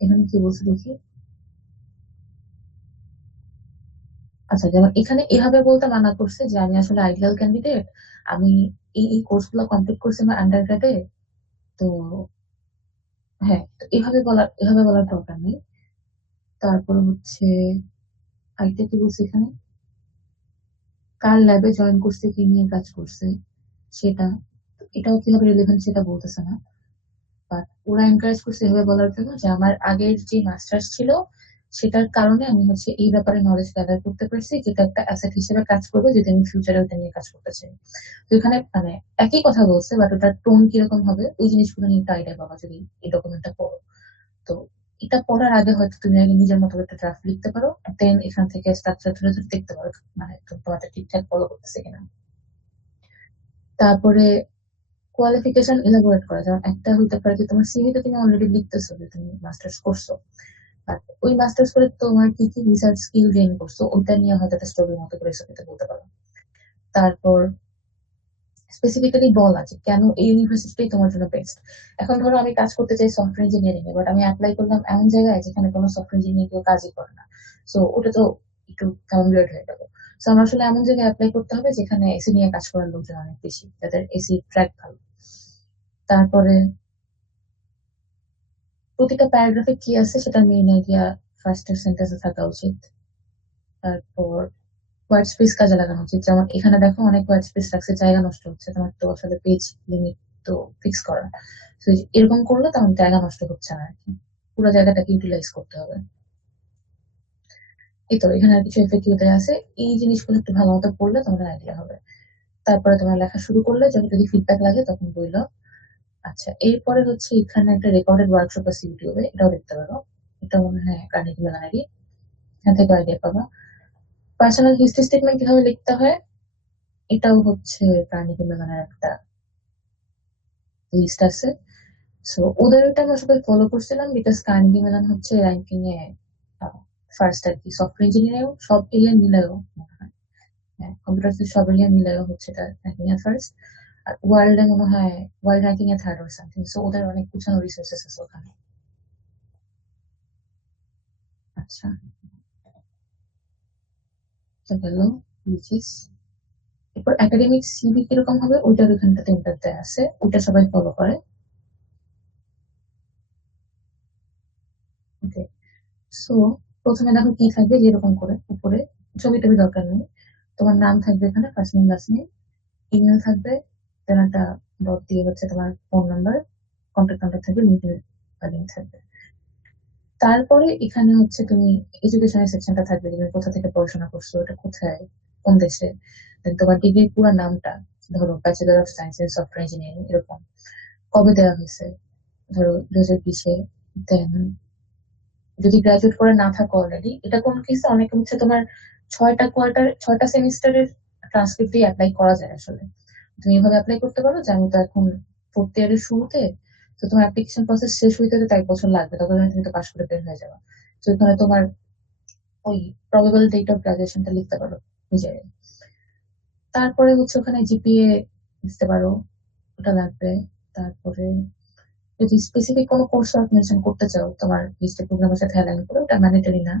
এখানে কি বলছে দেখি। আচ্ছা, যেমন এখানে এভাবে বলতে মানা করছে যে আমি আসলে আইডিয়াল ক্যান্ডিডেট, আমি এই কোর্স গুলো কমপ্লিট করছি আমার আন্ডার গ্রাডে। তো হ্যাঁ, তো এভাবে বলার দরকার নেই। তারপর হচ্ছে আরেকটা কি বলছে এখানে, কার ল্যাবে জয়েন করছে, কি নিয়ে কাজ করছে সেটা, তো এটাও কিভাবে রিলেভেন্ট সেটা বলতেছে না। বাট ওরা এনকারেজ করছে এভাবে বলার জন্য যে আমার আগের যে মাস্টার্স ছিল সেটার কারণে আমি হচ্ছে এই ব্যাপারে নলেজ গ্যাদার করতে পারছি, যেটা একটা অ্যাসেট হিসেবে কাজ করবে যদি আমি ফিউচারে ওটা নিয়ে কাজ করতে চাই। তো এখানে মানে একই কথা বলছে, বাট ওটার টোন কিরকম হবে ওই জিনিসগুলো নিয়ে একটা আইডিয়া পাবা যদি এই ডকুমেন্টটা পড়ো। তো এটা পড়ার আগে হয়তো তুমি আগে নিজের মতো একটা ড্রাফট লিখতে পারো, দেন এখান থেকে স্ট্রাকচার ধরে ধরে দেখতে পারো মানে তোমারটা ঠিকঠাক ফলো করতেছে কিনা। তারপরে কোয়ালিফিকেশন ইলাবোরেট করা, যেমন একটা হইতে পারে যে তোমার সিভিতে তুমি অলরেডি লিখতেছো যে তুমি মাস্টার্স করছো, আর ওই মাস্টার্স করে তোমার কি কি রিসার্চ স্কিল গেইন করছো ওইটা নিয়ে হয়তো একটা স্টোরির মতো করে সেটা বলতে পারো। তারপর স্পেসিফিক্যালি বলা যে কেন এই ইউনিভার্সিটি তোমার জন্য বেস্ট। এখন ধরো আমি কাজ করতে চাই সফটওয়্যার ইঞ্জিনিয়ারিং এ, বাট আমি অ্যাপ্লাই করলাম এমন জায়গায় যেখানে কোনো সফটওয়্যার ইঞ্জিনিয়ারিং কেউ কাজই করে না। সো ওটা তো একটু কেমন weird হয়ে গেল। সো আমার আসলে এমন জায়গায় অ্যাপ্লাই করতে হবে যেখানে এসি নিয়ে কাজ করার লোকজন অনেক বেশি, যাদের এসি ট্র্যাক ভালো। তারপরে প্রতিটা প্যারাগ্রাফে কি আছে সেটা মেইন আইডিয়া ফার্স্ট সেন্টেন্সে থাকা উচিত। তারপর ওয়ার্ড স্পেস কাজে লাগানো উচিত, যেমন এখানে দেখো অনেক ওয়ার্ড স্পেস রাখছে, জায়গা নষ্ট হচ্ছে, তোমার তো আসলে পেজ লিমিট তো ফিক্স করা। তো এরকম করলে তেমন জায়গা নষ্ট হচ্ছে না আর কি, পুরো জায়গাটাকে ইউটিলাইজ করতে হবে। এই তো এখানে আর কিছু এফএকিউ দেওয়া আছে, এই জিনিসগুলো একটু ভালো মতো পড়লে তোমাদের আইডিয়া হবে। তারপরে তোমার লেখা শুরু করলে যখন যদি ফিডব্যাক লাগে তখন বললো। আচ্ছা, এরপরে হচ্ছে এখানে একটা রেকর্ডেড ওয়ার্কশপ আছে ইউটিউবে, এটাও দেখতে পারো। এটা মনে হয় কার্নেগি মেলনেরই, এখান থেকে আইডিয়া পাবা। পার্সোনাল হিস্ট্রি স্টেটমেন্ট কিভাবে লিখতে হয় এটাও হচ্ছে কার্নেগি মেলনের একটা লিস্ট আছে। সো ওদের ওটা আমরা সবাই ফলো করছিলাম, বিকজ কার্নেগি মেলন হচ্ছে র্যাঙ্কিং এ ফার্স্ট আর কি, সফটওয়্যার ইঞ্জিনিয়ারিং সব এরিয়া মিলায়ও মনে হয়। হ্যাঁ, কম্পিউটার সব এরিয়া মিলায়ও হচ্ছে এটা র্যাঙ্কিং এ ফার্স্ট। আর ওয়ার্ল্ডে মনে হয় world ranking A third or something. So ওদের অনেক গুছানো রিসোর্সেস আছে ওখানে। আচ্ছা, এটা গেল বিচিস। এরপর একাডেমিক সিভি কিরকম হবে ওইটার ওখানটা টেমপ্লেট আছে, ওটা সবাই ফলো করে। ওকে, সো প্রথমে দেখো কি থাকবে, যেরকম করে উপরে ছবি টবি দরকার নেই, তোমার নাম থাকবে এখানে, first name last name, email থাকবে, দেন একটা ডট দিয়ে হচ্ছে তোমার ফোন নাম্বার, কন্ট্যাক্ট নাম্বার থাকবে, লিঙ্ক থাকবে। তারপরে এখানে হচ্ছে তুমি এডুকেশনের সেকশনটা থাকবে, তুমি কোথা থেকে পড়াশোনা করছো, এটা কোথায়, কোন দেশে, দেন তোমার ডিগ্রির পুরো নামটা, ধরো bachelor of science in software engineering এরকম, কবে দেওয়া হয়েছে, ধরো 2020-এ। দেন যদি গ্রাজুয়েট করে না থাকো অলরেডি, এটা কোন কেসে অনেকে হচ্ছে তোমার 6টা সেমিস্টারের ট্রান্সক্রিপ্ট দিয়ে অ্যাপ্লাই করা যায় আসলে। তুমি এভাবে অ্যাপ্লাই করতে পারো যে আমি তো এখন ফোর্থ ইয়ারের শুরুতে, তো তোমার অ্যাপ্লিকেশন প্রসেস শেষ হইতে তো 1 বছর লাগবে, ততদিনে তুমি তো পাশ করে বের হয়ে যাবে। তো এখানে তোমার ওই প্রবাবল ডেট অফ গ্রাজুয়েশনটা লিখতে পারো নিজের। তারপরে হচ্ছে ওখানে জিপিএ লিখতে পারো, ওটা লাগবে। তারপরে যদি স্পেসিফিক কোনো কোর্স ওয়ার্ক মেনশন করতে চাও তোমার লিস্টের প্রোগ্রামের সাথে অ্যালাইন করে, ওটা ম্যান্ডেটরি না।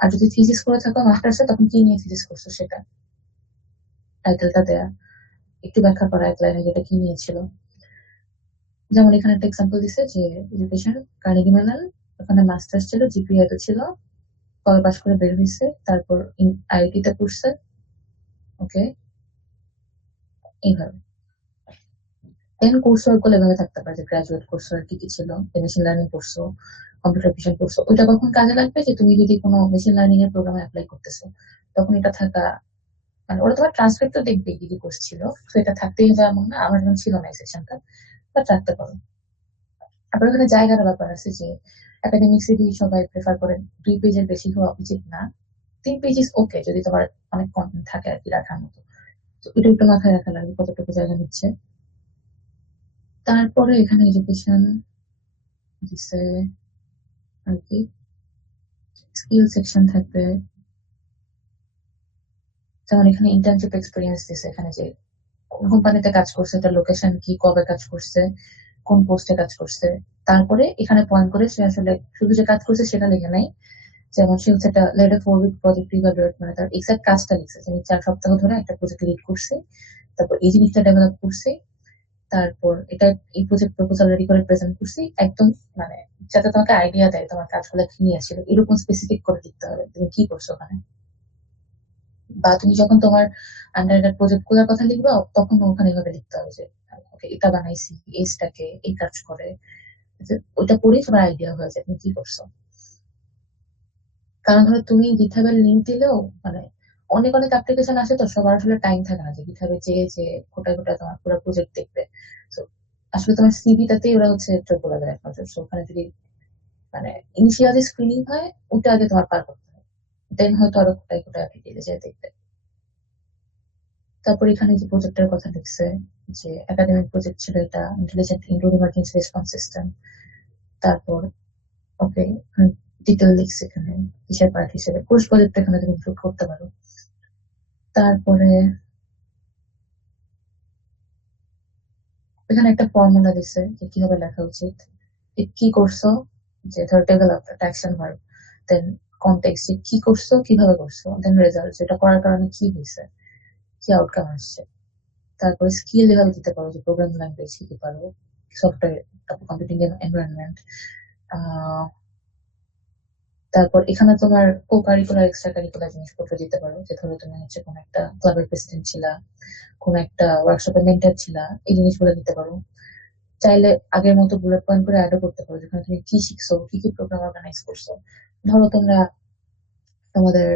আর যদি থিসিস করে থাকো মাস্টার্সে, তখন কি নিয়ে থিসিস করছো সেটা টাইটেলটা দেয়া, একটু ব্যাখ্যা করা এক লাইনে যেটা কি নিয়েছিল। যেমন এখানে একটা এক্সাম্পল দিছে যে এডুকেশন কার্নেগি মেলন, ওখানে মাস্টার্স ছিল, জিপিএ এত ছিল, কবে পাস করে বের হয়েছে, তারপর আইআইটি তে পড়ছে। ওকে, এইভাবে দেন কোর্স ওয়ার্ক গুলো এভাবে থাকতে পারে যে গ্রাজুয়েট কোর্স ওয়ার্ক কি কি ছিল, মেশিন লার্নিং করছো, কম্পিউটার ভিশন করছো, ওইটা কখন কাজে লাগবে যে তুমি যদি কোনো মেশিন লার্নিং এর প্রোগ্রামে অ্যাপ্লাই করতেছো, তখন এটা থাকা, মানে ওরা তোমার ট্রান্সক্রিপ্ট তো দেখবে কি কি কোর্স ছিল, তো এটা থাকতেই হবে এমন না। আমার যেমন ছিল না এই সেকশনটা, বাট রাখতে পারো। আবার ওখানে জায়গার ব্যাপার আছে যে একাডেমিক সিভি সবাই প্রেফার করেন 2 পেজের বেশি হওয়া উচিত না, 3 পেজ ওকে যদি তোমার অনেক কন্টেন্ট থাকে আর কি রাখার মতো। তো এটা একটু মাথায় রাখা লাগবে কতটুকু জায়গা নিচ্ছে। তারপরে এখানে এডুকেশন দিছে আর কি, স্কিল সেকশন থাকবে। যেমন এখানে ইন্টার্নশিপ এক্সপিরিয়েন্স দিছে, এখানে যে কোন কোম্পানিতে কাজ করছে, তার লোকেশন কি, কবে কাজ করছে, কোন পোস্টে কাজ করছে। তারপরে এখানে পয়েন্ট করে সে আসলে শুধু যে কাজ করছে সেটা লিখে নাই, যেমন সে হচ্ছে একটা লেটার 4 উইক প্রজেক্ট ইভালুয়েট, মানে তার এক্সাক্ট কাজটা লিখছে যে আমি 4 সপ্তাহ ধরে একটা প্রজেক্ট লিড করছি, তারপর এই জিনিসটা ডেভেলপ করছি, তারপর এটা এই প্রজেক্ট প্রপোজাল রেডি করে প্রেজেন্ট করছি একদম, মানে যাতে তোমাকে আইডিয়া দেয় তোমার কাজগুলো কি নিয়ে ছিল, এরকম স্পেসিফিক করে লিখতে হবে তুমি কি করছো ওখানে। বা তুমি যখন তোমার আন্ডার প্রজেক্ট গুলোর কথা লিখবে, তখন ওখানে এভাবে লিখতে হবে যে ওকে এটা বানাইছি, এজটাকে এই কাজ করে, যে ওইটা পড়েই তোমার আইডিয়া হয়ে যায় তুমি কি করছো। কারণ ধরো তুমি গিটহাবের লিঙ্ক দিলেও, মানে অনেক অনেক অ্যাপ্লিকেশন আছে, তো সবার আসলে টাইম থাকে না যে গিটহাবে যে কোটায় কোটায় তোমার পুরো প্রজেক্ট দেখবে। তো আসলে তোমার সিভিটাতেই ওরা হচ্ছে চোখ বলে দেয় এক নজর। So, ওখানে যদি মানে ইনিশিয়ালি স্ক্রিনিং হয়, ওটা আগে তোমার পার করতে হবে, দেন হয়তো আরো কোটায় কোটায় আপনি দিলে যে দেখবে। তারপর এখানে যে প্রজেক্টের কথা লিখছে, যে একাডেমিক প্রজেক্ট ছিল এটা, intelligent indoor emergency response system. তারপর ওকে, ডিটেল লিখছে এখানে কিসের পার্ট হিসেবে, কোর্স প্রজেক্ট এখানে তুমি ইনক্লুড করতে পারো। তারপরে এখানে একটা ফর্মুলা দিছে যে কিভাবে লেখা উচিত, যে কি করছো, যে ধরো ডেভেলপ একটা অ্যাকশন ভার্ব, দেন কনটেক্সট যে কি করছো কিভাবে করছো, দেন রেজাল্ট যেটা করার কারণে কি হয়েছে, কি আউটকাম আসছে। তারপরে স্কিল এভাবে দিতে পারো যে প্রোগ্রামিং ল্যাঙ্গুয়েজ শিখতে পারো, সফটওয়্যার, তারপর কম্পিউটিং এনভায়রনমেন্ট। তারপর এখানে তোমার কো কারিকুলার এক্সট্রা কারিকুলার জিনিসপত্র দিতে পারো, যে ধরো তুমি হচ্ছে কোন একটা ক্লাবের প্রেসিডেন্ট ছিলা, কোন একটা ওয়ার্কশপের মেন্টর ছিলা, এই জিনিসগুলো দিতে পারো। চাইলে আগের মতো বুলেট পয়েন্ট করে অ্যাডও করতে পারো, যেখানে তুমি কি শিখছো, কি কি প্রোগ্রাম অর্গানাইজ করছো। ধরো তোমরা তোমাদের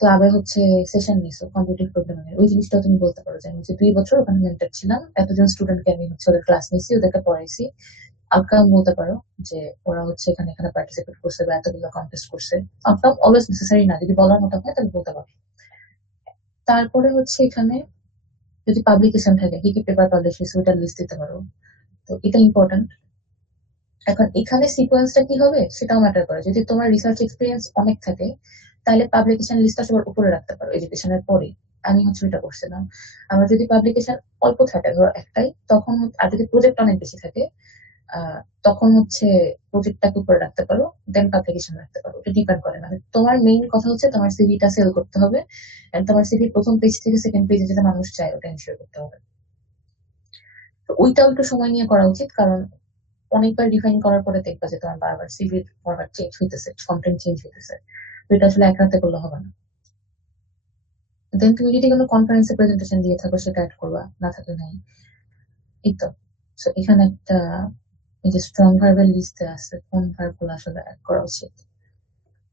ক্লাবে হচ্ছে সেশন নিছো কম্পিউটার প্রোগ্রামিং এর, ওই জিনিসটা তুমি বলতে পারো যে আমি হচ্ছে 2 বছর ওখানে মেন্টর ছিলাম, এতজন স্টুডেন্টকে আমি হচ্ছে ওদের ক্লাস নিয়েছি, ওদেরকে পড়াইছি। আউটকাম বলতে পারো যে ওরা হচ্ছে এখানে এখানে পার্টিসিপেট করছে বা এতগুলো কন্টেস্ট করছে। আউটকাম অলওয়েজ নেসেসারি না, যদি বলার মতো হয় তাহলে বলতে পারো। তারপরে হচ্ছে এখানে যদি পাবলিকেশন থাকে, কি কি পেপার পাবলিশ হয়েছে ওইটা লিস্ট দিতে পারো। তো এটা ইম্পর্টেন্ট। এখন এখানে সিকোয়েন্সটা কি হবে সেটাও ম্যাটার করে। যদি তোমার রিসার্চ এক্সপিরিয়েন্স অনেক থাকে, তাহলে পাবলিকেশন লিস্টটা সবার উপরে রাখতে পারো এডুকেশনের পরে। আমি হচ্ছে এটা করছিলাম। আমার যদি পাবলিকেশন অল্প থাকে, ধরো একটাই, তখন আর যদি প্রজেক্ট অনেক বেশি থাকে, তখন হচ্ছে প্রজেক্টটাকে উপরে রাখতে পারো, দেন পাবলিকেশন রাখতে পারো। এটা ডিপেন্ড করে, মানে তোমার মেইন কথা হচ্ছে তোমার সিভিটা সেল করতে হবে, এন্ড তোমার সিভি প্রথম পেজ থেকে সেকেন্ড পেজে যেটা মানুষ চায় ওটা এনশিওর করতে হবে। তো ওইটাও একটু সময় নিয়ে করা উচিত, কারণ অনেকবার ডিফাইন করার পরে দেখবা যে তোমার বারবার সিভির ফরম্যাট চেঞ্জ হইতেছে, কন্টেন্ট চেঞ্জ হইতেছে। তো এটা আসলে এক রাতে করলে হবে না। দেন তুমি যদি কোনো কনফারেন্সে প্রেজেন্টেশন দিয়ে থাকো সেটা অ্যাড করবা, না থাকলে নাই। এই তো। So, এখানে একটা এই যে স্ট্রং ভার্বের লিস্টে আছে কোন ভার্ব গুলো আসলে অ্যাড করা উচিত,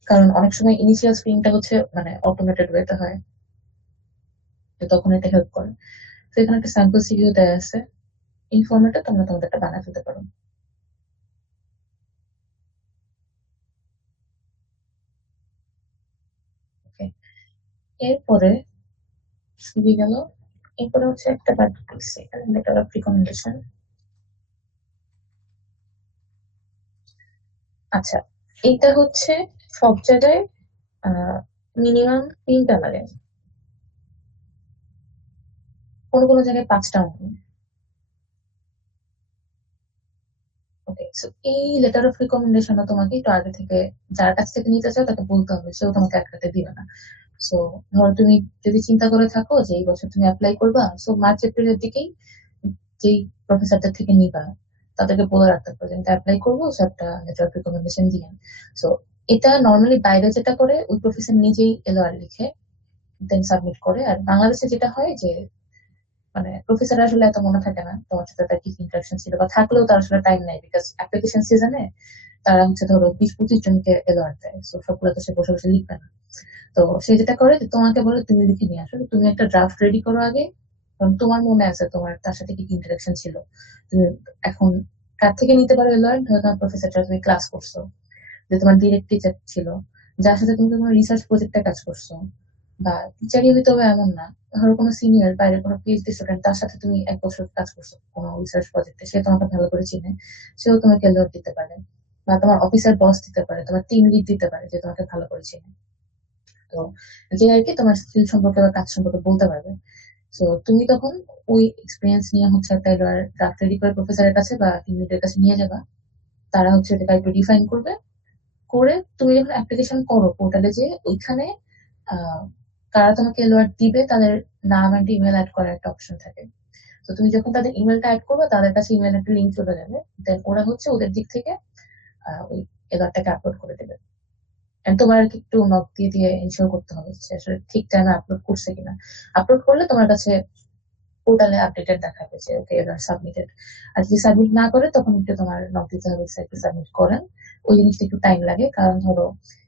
কারণ অনেক সময় ইনিশিয়াল স্ক্রিনটা হচ্ছে মানে অটোমেটেড ওয়েতে হয়, তো তখন এটা হেল্প করে। তো এখানে একটা স্যাম্পল সিভিও দেওয়া আছে, এই ফরম্যাটে তোমরা তোমাদেরটা বানায় ফেলতে পারো। ওকে, এরপরে সিভি গেল। এরপরে হচ্ছে একটা পার্ট দিচ্ছে, লেটার অফ রিকমেন্ডেশন। আচ্ছা, এইটা হচ্ছে সব জায়গায় মিনিমাম 3টা লাগে, কোনো কোনো জায়গায় 5টা লাগে। ওকে, সো এই লেটার অফ রিকমেন্ডেশনটা তোমাকে একটু আগে থেকে, যার কাছ থেকে নিতে চাও তাকে বলতে হবে, সেও তোমাকে একসাথে দিবে না। সো ধরো তুমি যদি চিন্তা করে থাকো যে এই বছর তুমি অ্যাপ্লাই করবা, সো মার্চ এপ্রিলের দিকেই যেই প্রফেসরদের থেকে নিবা তাদেরকে বলে রাখতে পারো যে আমি অ্যাপ্লাই করবো, সো একটা লেটার অফ রিকমেন্ডেশন দিয়ে। সো এটা নর্মালি বাইরে যেটা করে ওই প্রফেসর নিজেই এলওআর লিখে দেন সাবমিট করে। আর বাংলাদেশে যেটা হয় যে মানে প্রফেসর আসলে এত মনে থাকে না তোমার সাথে তার কি ইন্টারাকশন ছিল, বা থাকলেও তার আসলে টাইম নাই, বিকজ অ্যাপ্লিকেশন সিজনে তারা হচ্ছে ধরো 20-25 জনকে এলওআর দেয়, তো সবগুলো তো সে বসে বসে লিখবে না। তো সে যেটা করে যে তোমাকে বলে তুমি লিখে নিয়ে আসো, তুমি একটা ড্রাফট রেডি করো আগে, কারণ তোমার মনে আছে তোমার তার সাথে কি কি ইন্টারাকশন ছিল। তুমি এখন কার থেকে নিতে পারো এলওআর, ধরো তোমার প্রফেসর তুমি ক্লাস করছো, যে তোমার ডিরেক্ট টিচার ছিল, যার সাথে তুমি তোমার রিসার্চ প্রজেক্টে কাজ করছো, বা টিচারই হইতে হবে এমন না, ধরো কোনো সিনিয়র বাইরে কোনো পিএইচডি স্টুডেন্ট তার সাথে তুমি 1 বছর কাজ করছো কোনো রিসার্চ প্রজেক্টে, সে তোমাকে ভালো করে চিনে, সেও তোমাকে এলওআর দিতে পারে। বা তোমার অফিসার বস দিতে পারে, তোমার টিম লিড দিতে পারে যে তোমাকে ভালো করে চিনে। তো যে আর কি তোমার স্কিল সম্পর্কে বা কাজ সম্পর্কে বলতে পারবে। তো তুমি তখন ওই এক্সপিরিয়েন্স নিয়ে হচ্ছে একটা ড্রাফট রেডি করে প্রফেসরের কাছে বা টিম লিডের কাছে নিয়ে যাবা। তারা হচ্ছে এটাকে একটু ডিফাইন করবে, করে তুমি যখন অ্যাপ্লিকেশন করো পোর্টালে, যে ওইখানে আহ, কারা তোমাকে এলওআর দিবে তাদের নাম এন্ড ইমেল অ্যাড করার একটা অপশন থাকে। তো তুমি যখন তাদের ইমেলটা অ্যাড করবে তাদের কাছে ইমেল একটা লিঙ্ক চলে যাবে, দেন ওরা হচ্ছে ওদের দিক থেকে ওই এলওআরটাকে আপলোড করে দেবে। And তোমার আর কি একটু নক দিয়ে দিয়ে এনশিওর করতে হবে যে আসলে ঠিক টাইমে আপলোড করছে কিনা। আপলোড করলে তোমার কাছে পোর্টালে আপডেটেড দেখাবে যে ওকে এবার সাবমিটেড। আর যদি সাবমিট না করে তখন একটু তোমার নক দিতে হবে সাইটে সাবমিট করেন। ওই জিনিসটা একটু টাইম লাগে, কারণ ধরো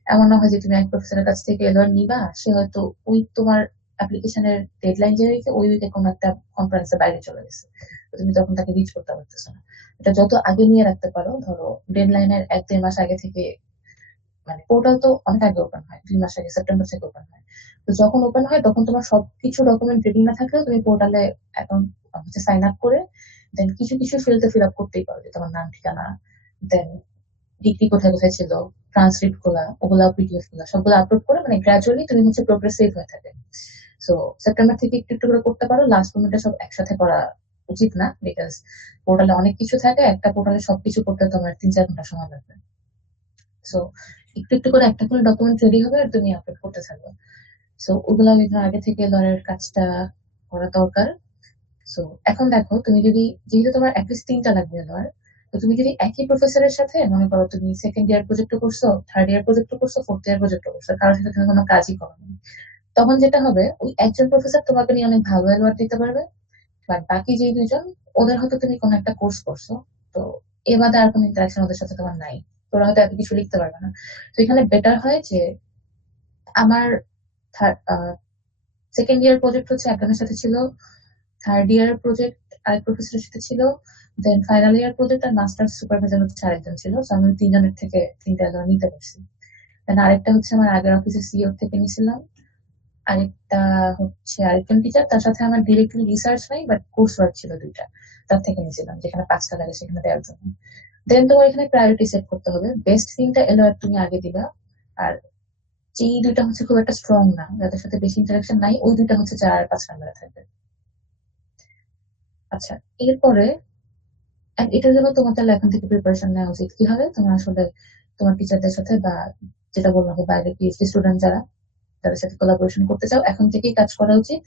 এমন না হয় যে তুমি এক প্রফেসরের কাছ থেকে এবার নিবা, সে হয়তো ওই তোমার অ্যাপ্লিকেশনের ডেডলাইন যে হয়েছে ওই উইকে কোনো একটা কনফারেন্সের বাইরে চলে গেছে, তো তুমি তখন তাকে রিচ করতে পারতেছো না। এটা যত আগে নিয়ে রাখতে পারো, ধরো ডেডলাইনের 1-1.5 মাস আগে থেকে, মানে পোর্টাল তো অনেক আগে ওপেন হয়, 2 মাস আগে সেপ্টেম্বর থেকে ওপেন হয়। তো যখন ওপেন হয় তখন তোমার সবকিছু ডকুমেন্ট রেডি না থাকলেও তুমি পোর্টালে অ্যাকাউন্ট হচ্ছে সাইন আপ করে দেন কিছু কিছু ফিল্ডে ফিল আপ করতেই পারো, যে তোমার নাম ঠিকানা, দেন ডিগ্রি কোথায় কোথায় ছিল, ট্রান্সক্রিপ্ট গুলা ওগুলা পিডিএফ গুলা সবগুলো আপলোড করে, মানে গ্রাজুয়ালি তুমি হচ্ছে প্রোগ্রেসিভ হয়ে থাকে। সো সেপ্টেম্বর থেকে একটু একটু করে করতে পারো, লাস্ট মোমেন্টে সব একসাথে করা উচিত না, বিকজ পোর্টালে অনেক কিছু থাকে, একটা পোর্টালে সবকিছু করতে তোমার 3-4 ঘন্টা সময় লাগবে। সো একটু একটু করে একটা করে ডকুমেন্ট রেডি হবে আর তুমি আপলোড করতে থাকবে। সো ওগুলা বিভিন্ন আগে থেকে লয়ারের কাজটা করা দরকার। সো এখন দেখো তুমি যদি, যেহেতু তোমার অ্যাটলিস্ট 3টা লাগবে লয়ার, তো তুমি যদি একই প্রফেসরের সাথে মনে করো তুমি সেকেন্ড ইয়ার প্রজেক্ট করছো, থার্ড ইয়ার প্রজেক্ট করছো, ফোর্থ ইয়ার প্রজেক্ট করছো, কারোর সাথে তুমি কোনো কাজই করো না, তখন যেটা হবে ওই একজন প্রফেসর তোমাকে নিয়ে অনেক ভালো অ্যাওয়ার্ড দিতে পারবে। বাট বাকি যে 2জন, ওদের হয়তো তুমি কোনো একটা কোর্স করছো, তো এ বাদে আর কোনো ইন্টারাকশন ওদের সাথে তোমার নাই, তোরা হয়তো এত কিছু লিখতে পারবে না। তো এখানে বেটার হয় যে আমার সেকেন্ড ইয়ার প্রজেক্ট হচ্ছে একজনের সাথে ছিল, থার্ড ইয়ার প্রজেক্ট আরেক প্রফেসরের সাথে ছিল, দেন ফাইনাল ইয়ার প্রজেক্ট আর মাস্টার সুপারভাইজার হচ্ছে আরেকজন ছিল। So আমি 3জনের থেকে 3টা alone নিতে পারছি। দেন আরেকটা হচ্ছে আমার আগের অফিসের সিইও থেকে নিয়েছিলাম। আরেকটা হচ্ছে আরেকজন টিচার, তার সাথে আমার ডিরেক্টলি রিসার্চ নাই বাট কোর্স ওয়ার্ক ছিল 2টা, তার থেকে নিয়েছিলাম, যেখানে 5টা লাগে সেখানে দেওয়ার জন্য। দেন তোমার এখানে প্রায়োরিটি সেট করতে হবে, বেস্ট 3টা এলোয়ার তুমি আগে দিবা। আর যেই 2টা হচ্ছে খুব একটা স্ট্রং না, যাদের সাথে বেশি ইন্টারাকশন নাই, ওই 2টা হচ্ছে 4 আর 5 নম্বরে থাকবে। আচ্ছা, এরপরে এটার জন্য তোমার তাহলে এখন থেকে প্রিপারেশন নেওয়া উচিত। কি হবে, তোমার আসলে তোমার টিচারদের সাথে বা যেটা বললাম যে বাইরে পিএইচডি স্টুডেন্ট যারা, তাদের সাথে কোলাবোরেশন করতে চাও, এখন থেকেই কাজ করা উচিত।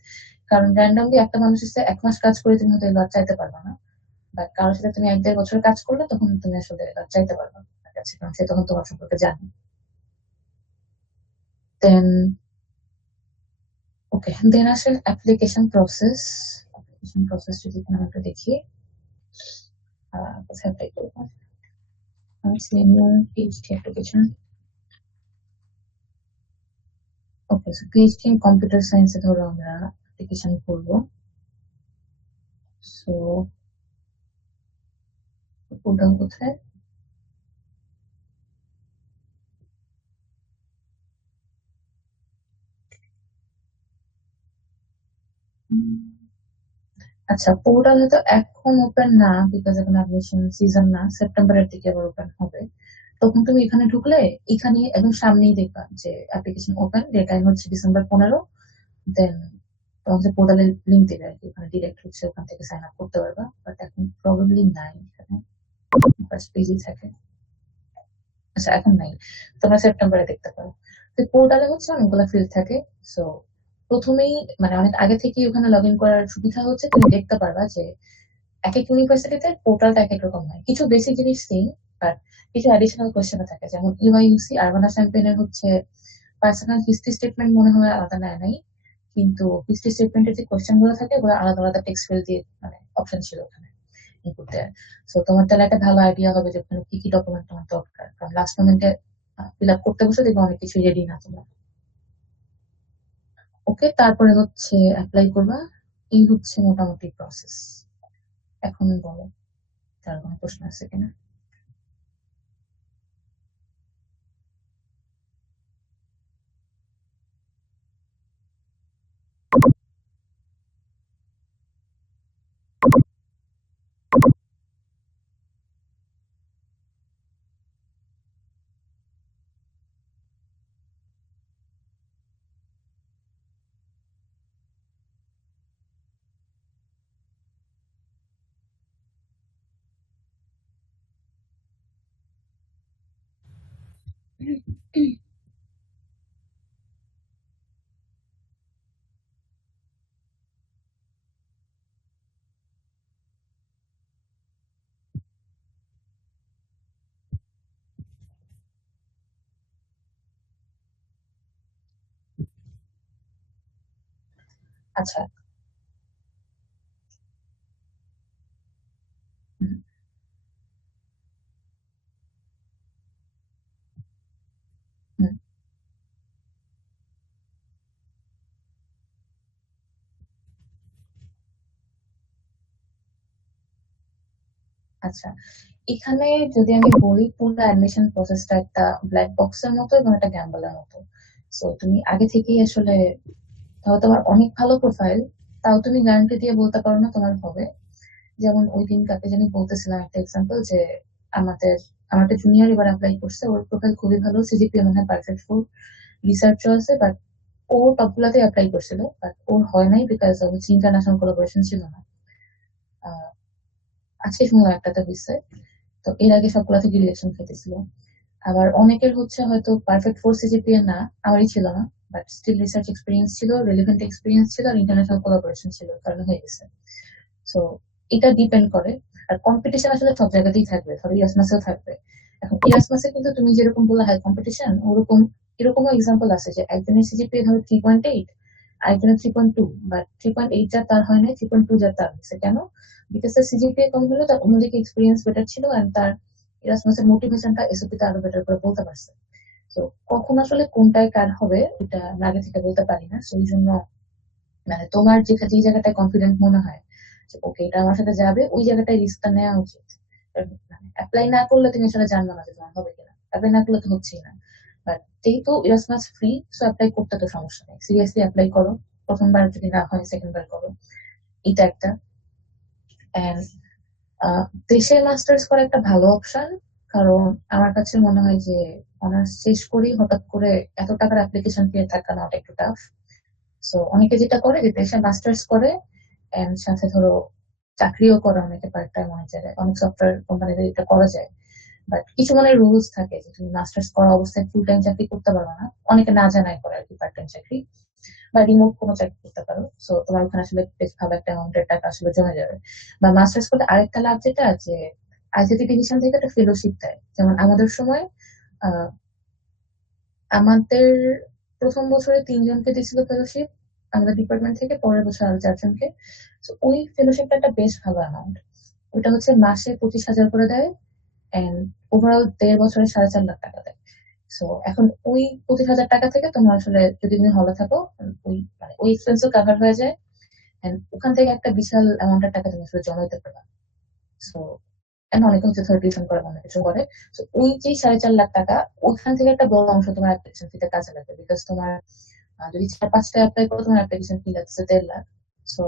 কারণ র্যান্ডমলি একটা মানুষের সাথে 1 মাস কাজ করে তুমি হয়তো এবার চাইতে পারবে না, বাট কারোর সাথে তুমি 1-1.5 বছর কাজ করলে তখন তুমি আসলে এবার চাইতে পারবে তার কাছে, কারণ সে তখন তোমার সম্পর্কে জানে। দেন ওকে, দেন আসে অ্যাপ্লিকেশন প্রসেস। অ্যাপ্লিকেশন প্রসেস যদি এখানে আমরা একটু দেখি, কোথায় অ্যাপ্লাই করবো, senior PhD application. Okay, so PhD in computer সায়েন্সে ধরো আমরা অ্যাপ্লিকেশন করবো। সো পোর্টাল কোথায়, উম, আচ্ছা পোর্টালে তো এখন ওপেন না, বিকজ এখন অ্যাডমিশন সিজন না, সেপ্টেম্বরের দিকে আবার ওপেন হবে। তখন তুমি এখানে ঢুকলে এখানে একদম সামনেই দেখবা যে অ্যাপ্লিকেশন ওপেন, ডেট টাইম হচ্ছে December 15। দেন তোমাকে পোর্টালের লিঙ্ক দেবে আর কি, ওখানে ডিরেক্ট হচ্ছে ওখান থেকে সাইন আপ করতে পারবা, বাট এখন প্রবাবলি নাই এখানে, ফার্স্ট পেজেই থাকে। আচ্ছা এখন নাই, তোমরা সেপ্টেম্বরে দেখতে পারো। তো পোর্টালে হচ্ছে অনেকগুলো ফিল্ড থাকে। সো প্রথমেই মানে অনেক আগে থেকেই ওখানে লগ ইন করার সুবিধা হচ্ছে তুমি দেখতে পারবা যে এক এক ইউনিভার্সিটিতে পোর্টালটা এক এক রকম হয়, কিছু বেসিক জিনিস সেম, বাট কিছু অ্যাডিশনাল কোয়েশ্চেন থাকে। যেমন ইউআইইউসি আরবানা শ্যাম্পেনের হচ্ছে পার্সোনাল হিস্ট্রি স্টেটমেন্ট মনে হয় আলাদা নেয় নাই, কিন্তু হিস্ট্রি স্টেটমেন্টের যে কোয়েশ্চেন গুলো থাকে ওগুলো আলাদা আলাদা টেক্সট ফিল্ড দিয়ে মানে অপশন ছিল ওখানে ইনপুট দেওয়ার। সো তোমার তাহলে একটা ভালো আইডিয়া হবে যে ওখানে কি কি ডকুমেন্ট তোমার দরকার, কারণ লাস্ট মোমেন্টে ফিল আপ করতে বসে দেখবে অনেক কিছু রেডি না তোমার। ওকে, তারপরে হচ্ছে অ্যাপ্লাই করবা। এই হচ্ছে মোটামুটি প্রসেস। এখন বলো তার কোনো প্রশ্ন আছে কিনা। আচ্ছা। হুম, হুম, আচ্ছা। এখানে যদি আমি বলি পুরো অ্যাডমিশন প্রসেসটা একটা ব্ল্যাক বক্সের মতো এবং একটা গ্যাম্বলের মতো। সো তুমি আগে থেকেই আসলে ধরো তোমার অনেক ভালো প্রোফাইল, তাও তুমি গ্যারান্টি দিয়ে বলতে পারো না তোমার হবে। যেমন ওই দিন কাকে জানি বলতেছিলাম একটা এক্সাম্পল যে আমাদের আমার একটা জুনিয়র এবার অ্যাপ্লাই করছে, ওর প্রোফাইল খুবই ভালো, সিজিপিএ মনে হয় পারফেক্ট ফোর, রিসার্চও আছে, বাট ও সবগুলাতে অ্যাপ্লাই করছিল, বাট ওর হয় নাই বিকজ হচ্ছে ইন্টারন্যাশনাল কোলাবোরেশন ছিল না। আহ, আজকে শুনলাম একটাতে হয়েছে। তো এর আগে সবগুলা থেকে রিজেকশন খেতেছিল। আবার অনেকের হচ্ছে হয়তো পারফেক্ট ফোর সিজিপিএ না, আমারই ছিল না, বাট স্টিল রিসার্চ এক্সপিরিয়েন্স ছিল, রেলিভেন্ট এক্সপিরিয়েন্স ছিল, আর ইন্টারন্যাশনাল কোলাবোরেশন ছিল, কারণে হয়ে গেছে। সো এটা ডিপেন্ড করে। আর কম্পিটিশন আসলে সব জায়গাতেই থাকবে, ধরো ইয়াসমাসেও থাকবে। এখন ইয়াসমাসে কিন্তু তুমি যেরকম বললে হাই কম্পিটিশন, ওরকম এরকমও এক্সাম্পল আছে যে একজনের সিজিপিএ ধরো 3.8, আরেকজনের 3.2, বাট 3.8 যার তার হয় না, 3.2 যার তার হয়েছে। কেন? বিকজ তার সিজিপিএ কম হলেও তার অন্যদিকে এক্সপিরিয়েন্স বেটার ছিল, এন্ড তার ইরাসমাসের মোটিভেশনটা এসওপিতে আরো বেটার করে বলতে পারছে। তো কখন আসলে কোনটায় কার হবে এটা আমরা আগে থেকে বলতে পারি না। সেই জন্য মানে তোমার যে জায়গাটায় কনফিডেন্ট মনে হয় যে ওকে এটা আমার সাথে যাবে, ওই জায়গাটায় রিস্কটা নেওয়া উচিত। অ্যাপ্লাই না করলে তুমি আসলে জানবে না যে তোমার হবে কিনা, অ্যাপ্লাই না করলে তো হচ্ছেই না। বাট যেহেতু ইরাসমাস ফ্রি, সো অ্যাপ্লাই করতে তো সমস্যা নেই, সিরিয়াসলি অ্যাপ্লাই করো। প্রথমবার যদি না হয় সেকেন্ড বার করো, এটা একটা। And, দেশে মাস্টার্স করা একটা ভালো অপশন, কারণ আমার কাছে মনে হয় যে অনার্স শেষ করেই হঠাৎ করে এত টাকার অ্যাপ্লিকেশন পেয়ে থাকা নট একটু টাফ। সো অনেকে যেটা করে যে দেশে মাস্টার্স করে এন্ড সাথে ধরো চাকরিও করে, অনেকে পার্ট টাইম অনেক জায়গায়, অনেক সফটওয়্যার কোম্পানিতে এটা করা যায়। বাট কিছু মানে রুলস থাকে যে তুমি মাস্টার্স করা অবস্থায় ফুল টাইম চাকরি করতে পারবে না, অনেকে না জানাই করে আর কি পার্ট টাইম চাকরি বা রিমোট কোনো চাকরি করতে পারো। সো তোমার ওখানে আসলে বেশ ভালো একটা অ্যামাউন্টের টাকা আসলে জমে যাবে। বা মাস্টার্স করতে আরেকটা লাভ যেটা যে আইসিটি ডিভিশন থেকে একটা ফেলোশিপ দেয়, যেমন আমাদের সময় আহ, আমাদের প্রথম বছরে 3 জনকে দিয়েছিল ফেলোশিপ আমাদের ডিপার্টমেন্ট থেকে, পরের বছর আরো 4 জনকে। তো ওই ফেলোশিপটা একটা বেশ ভালো অ্যামাউন্ট। ওটা হচ্ছে মাসে 25,000 করে দেয়, এন্ড ওভারঅল 1.5 বছরে 4.5 লাখ টাকা দেয়। সো এখন ওই 25,000 টাকা থেকে তোমার আসলে যদি তুমি হলে থাকো, ওই মানে ওই এক্সপেন্সও কাভার হয়ে যায়, এন্ড ওখান থেকে একটা বিশাল অ্যামাউন্টের টাকা তুমি আসলে জমাইতে পারবা। সো এন্ড অনেকে হচ্ছে ধর টিউশন করে, অনেক কিছু করে। তো ওই যে 4.5 লাখ টাকা, ওইখান থেকে একটা বড় অংশ তোমার অ্যাপ্লিকেশন ফিতে কাজে লাগবে, বিকজ তোমার যদি 4-5টা অ্যাপ্লাই করো তোমার অ্যাপ্লিকেশন ফি লাগছে 1.5 লাখ। সো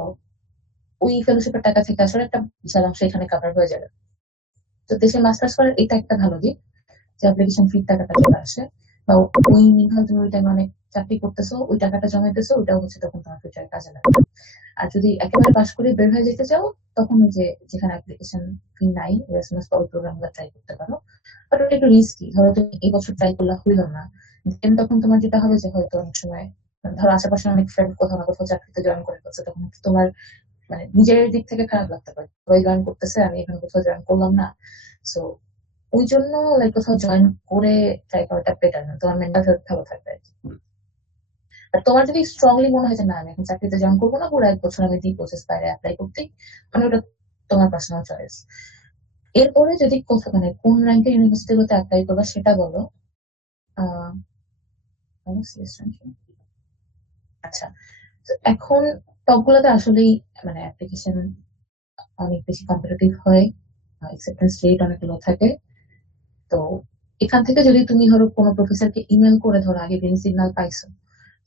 ওই ফেলোশিপের টাকা থেকে আসলে একটা বিশাল অংশ এখানে কাভার হয়ে যাবে। তো দেশে মাস্টার্স করার এটা একটা ভালো দিক। যে অ্যাপ্লিকেশন ফির টাকাটা চলে আসে, বা ওই মিনহাল তুমি ওই টাইমে অনেক চাকরি করতেছো, ওই টাকাটা জমাইতেছো, ওইটাও হচ্ছে তখন তোমার ফিউচারে কাজে লাগবে। আর যদি একেবারে পাশ করে বের হয়ে যেতে চাও, তখন ওই যে যেখানে অ্যাপ্লিকেশন ফি নাই, এরাসমাস পাওয়ার প্রোগ্রামগুলো ট্রাই করতে পারো। বাট ওটা একটু রিস্কি। ধরো তুমি এই বছর ট্রাই করলা, হইল না, দেন তখন তোমার যেটা হবে যে হয়তো অনেক সময় ধরো আশেপাশে অনেক ফ্রেন্ড কোথাও না কোথাও চাকরিতে জয়েন করে ফেলছে, তখন তোমার মানে নিজের দিক থেকে খারাপ লাগতে পারে, ওই জয়েন করতেছে, আমি এখানে কোথাও জয়েন করলাম না। সো ওই জন্য লাইক কোথাও জয়েন করে ট্রাই করাটা বেটার, না তোমার মেন্টাল হেলথ ভালো থাকবে আর কি। আর তোমার যদি স্ট্রংলি মনে হয় যে না আমি এখন চাকরিতে জয়েন করবো না, পুরো 1 বছর আমি দিই প্রসেস বাইরে অ্যাপ্লাই করতে, মানে ওটা তোমার পার্সোনাল চয়েস। এরপরে যদি কোথাও মানে কোন র্যাঙ্কের ইউনিভার্সিটিগুলোতে অ্যাপ্লাই করবা সেটা বলো। আহ আচ্ছা, তো এখন সবগুলোতে আসলেই মানে অ্যাপ্লিকেশন অনেক বেশি কম্পিটিটিভ হয়, অ্যাকসেপ্টেন্স রেট অনেক লো থাকে। তো এখান থেকে যদি তুমি ধরো কোনো প্রফেসরকে ইমেল করে ধরো আগে গ্রিন সিগন্যাল পাইছো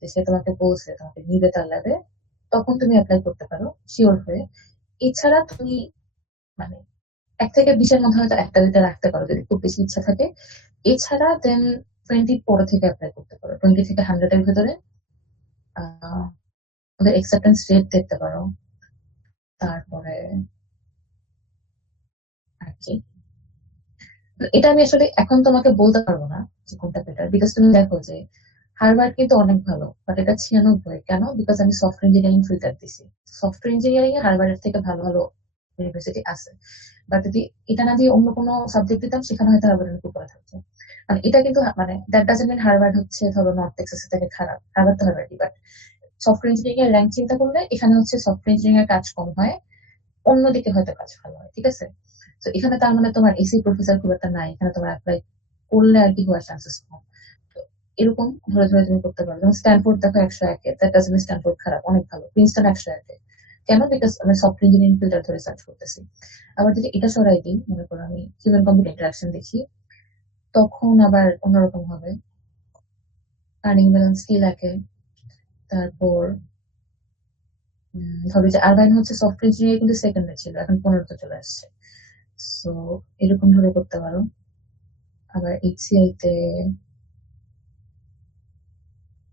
যে সে তোমাকে বলছে তোমাকে নিবে তার ল্যাবে, তখন তুমি অ্যাপ্লাই করতে পারো শিওর হয়ে। এছাড়া তুমি মানে 1 থেকে 20-এর মধ্যে হয়তো একটা দুইটা রাখতে পারো যদি খুব বেশি ইচ্ছা থাকে। এছাড়া দেন 20 পরে থেকে অ্যাপ্লাই করতে পারো, 20 থেকে 100-এর ভিতরে। আহ ওদের অ্যাকসেপ্টেন্স রেট দেখতে পারো। তারপরে আর কি, এটা আমি আসলে এখন তোমাকে বলতে পারবো না যে কোনটা বেটার, বিকজ তুমি দেখো যে হার্ভার্ড কিন্তু অনেক ভালো, বাট এটা 96। কেন? বিকজ আমি সফটওয়্যার ইঞ্জিনিয়ারিং ফিল্টার দিছি। সফটওয়্যার ইঞ্জিনিয়ারিং এ হার্ভার্ডের থেকে ভালো ভালো ইউনিভার্সিটি আছে। বাট যদি এটা না দিয়ে অন্য কোনো সাবজেক্ট দিতাম, সেখানে হয়তো হার্ভার্ডের উপরে থাকতো। মানে এটা কিন্তু মানে দ্যাট ডাজন্ট মিন হার্ভার্ড হচ্ছে ধরো নর্থ টেক্সাসের থেকে খারাপ, হার্ভার্ড তো হার্ভার্ডই। বাট সফটওয়্যার ইঞ্জিনিয়ারিং এর র্যাঙ্ক চিন্তা করলে এখানে হচ্ছে সফটওয়্যার ইঞ্জিনিয়ারিং এর কাজ কম হয়, অন্যদিকে হয়তো কাজ ভালো হয়, ঠিক আছে? তো এখানে তার মানে তোমার এসি প্রফেসর খুব একটা নাই, এখানে তোমার অ্যাপ্লাই করলে আর কি হওয়ার চান্সেস কম। তো এরকম ধরে ধরে তুমি করতে পারো। যেমন স্ট্যানফোর্ড দেখো 101-এ, দ্যাট ডাজন্ট মিন স্ট্যানফোর্ড খারাপ, অনেক ভালো। প্রিন্সটন 101-এ, কেন? বিকজ আমি সফটওয়্যার ইঞ্জিনিয়ারিং ফিল্টার ধরে সার্চ করতেছি। আবার যদি এটা সরাই দিই, মনে করো আমি হিউম্যান কম্পিউটার ইন্টারাকশন দেখি, তখন আবার অন্যরকম হবে। আর্নিং ব্যালেন্স কি লাগে, তারপর ধরো যে আরবাইন হচ্ছে সফটওয়্যার ইঞ্জিনিয়ার কিন্তু সেকেন্ডে ছিল, এখন 15তে চলে আসছে। সো এরকম ধরে করতে পারো। আবার এইচসিআই তে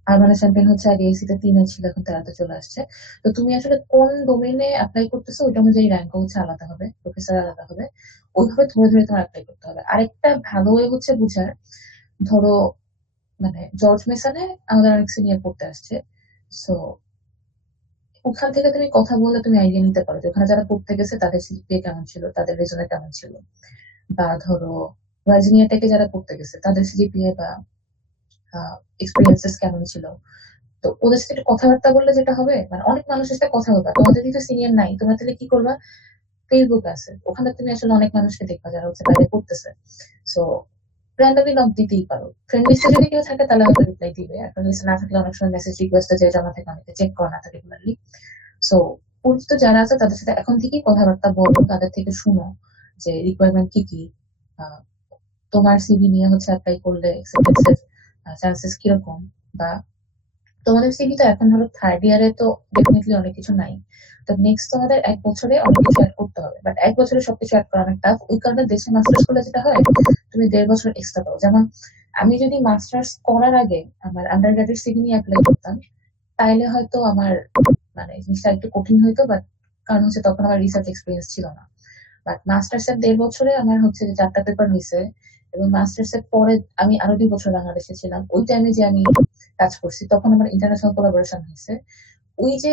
আরবানা চ্যাম্পিয়ন হচ্ছে আগে এসিতে 3-এ ছিল, এখন 13তে চলে আসছে। তো তুমি আসলে কোন ডোমেইনে অ্যাপ্লাই করতেছো ওইটা অনুযায়ী র্যাঙ্ক হচ্ছে আলাদা হবে, প্রফেসর আলাদা হবে, ওইভাবে ধরে ধরে তোমার অ্যাপ্লাই করতে হবে। আরেকটা ভালো ওয়ে হচ্ছে বুঝার, ধরো মানে জর্জ মেসনে আমাদের অনেক সিনিয়র পড়তে আসছে। সো ওখান থেকে তুমি কথা বললে তুমি আইডিয়া নিতে পারো যে ওখানে যারা পড়তে গেছে তাদের সিজিপিএ কেমন ছিল, তাদের রেজাল্ট কেমন ছিল। বা ধরো ভার্জিনিয়া টেকে যারা পড়তে গেছে তাদের সিজিপিএ বা এক্সপিরিয়েন্সেস কেমন ছিল। তো ওদের সাথে একটু কথাবার্তা বললে যেটা হবে, মানে অনেক মানুষের সাথে কথা বলবা, তোমাদের কিন্তু সিনিয়র নাই, তোমরা তাহলে কি করবা? ফেসবুক আছে, ওখানে তুমি আসলে অনেক মানুষকে দেখবা যারা হচ্ছে বাইরে পড়তেছে। সো র্যান্ডমলি নক দিতেই পারো। ফ্রেন্ড লিস্টে যদি কেউ থাকে তাহলে হয়তো রিপ্লাই দিবে, আর ফ্রেন্ড লিস্টে না থাকলে অনেক সময় মেসেজ রিকোয়েস্টে যে জমা থাকে, অনেকে চেক করে না থাকে রেগুলারলি। সো পরিচিত যারা আছে তাদের সাথে এখন থেকেই কথাবার্তা বলো, তাদের থেকে শুনো যে রিকোয়ারমেন্ট কি কি, আহ, তোমার সিভি নিয়ে হচ্ছে অ্যাপ্লাই করলে অ্যাকসেপ্টেন্সের চান্সেস কিরকম। বা তোমাদের সিভি তো এখন ধরো থার্ড ইয়ারে তো ডেফিনেটলি অনেক কিছু নাই, তো নেক্সট তোমাদের 1 বছরে অনেক কিছু অ্যাড করতে হবে, বাট 1 বছরে সবকিছু অ্যাড করা অনেক টাফ। ওই কারণে দেশে মাস্টার্স করলে যেটা হয়, তুমি 1.5 বছর এক্সট্রা পাও। যেমন আমি যদি মাস্টার্স করার আগে আমার আন্ডার গ্রাজুয়েট সিভি নিয়ে অ্যাপ্লাই করতাম, তাইলে হয়তো আমার মানে জিনিসটা একটু কঠিন হইতো, বাট কারণ হচ্ছে তখন আমার রিসার্চ এক্সপিরিয়েন্স ছিল না। বাট মাস্টার্স এর 1.5 বছরে আমার হচ্ছে যে 4টা পেপার হয়েছে, এবং মাস্টার্স এর পরে আমি আরো 2 বছর বাংলাদেশে ছিলাম, ওই টাইমে যে আমি কাজ করছি তখন আমার ইন্টারন্যাশনাল কোলাবোরেশন হয়েছে। ওই যে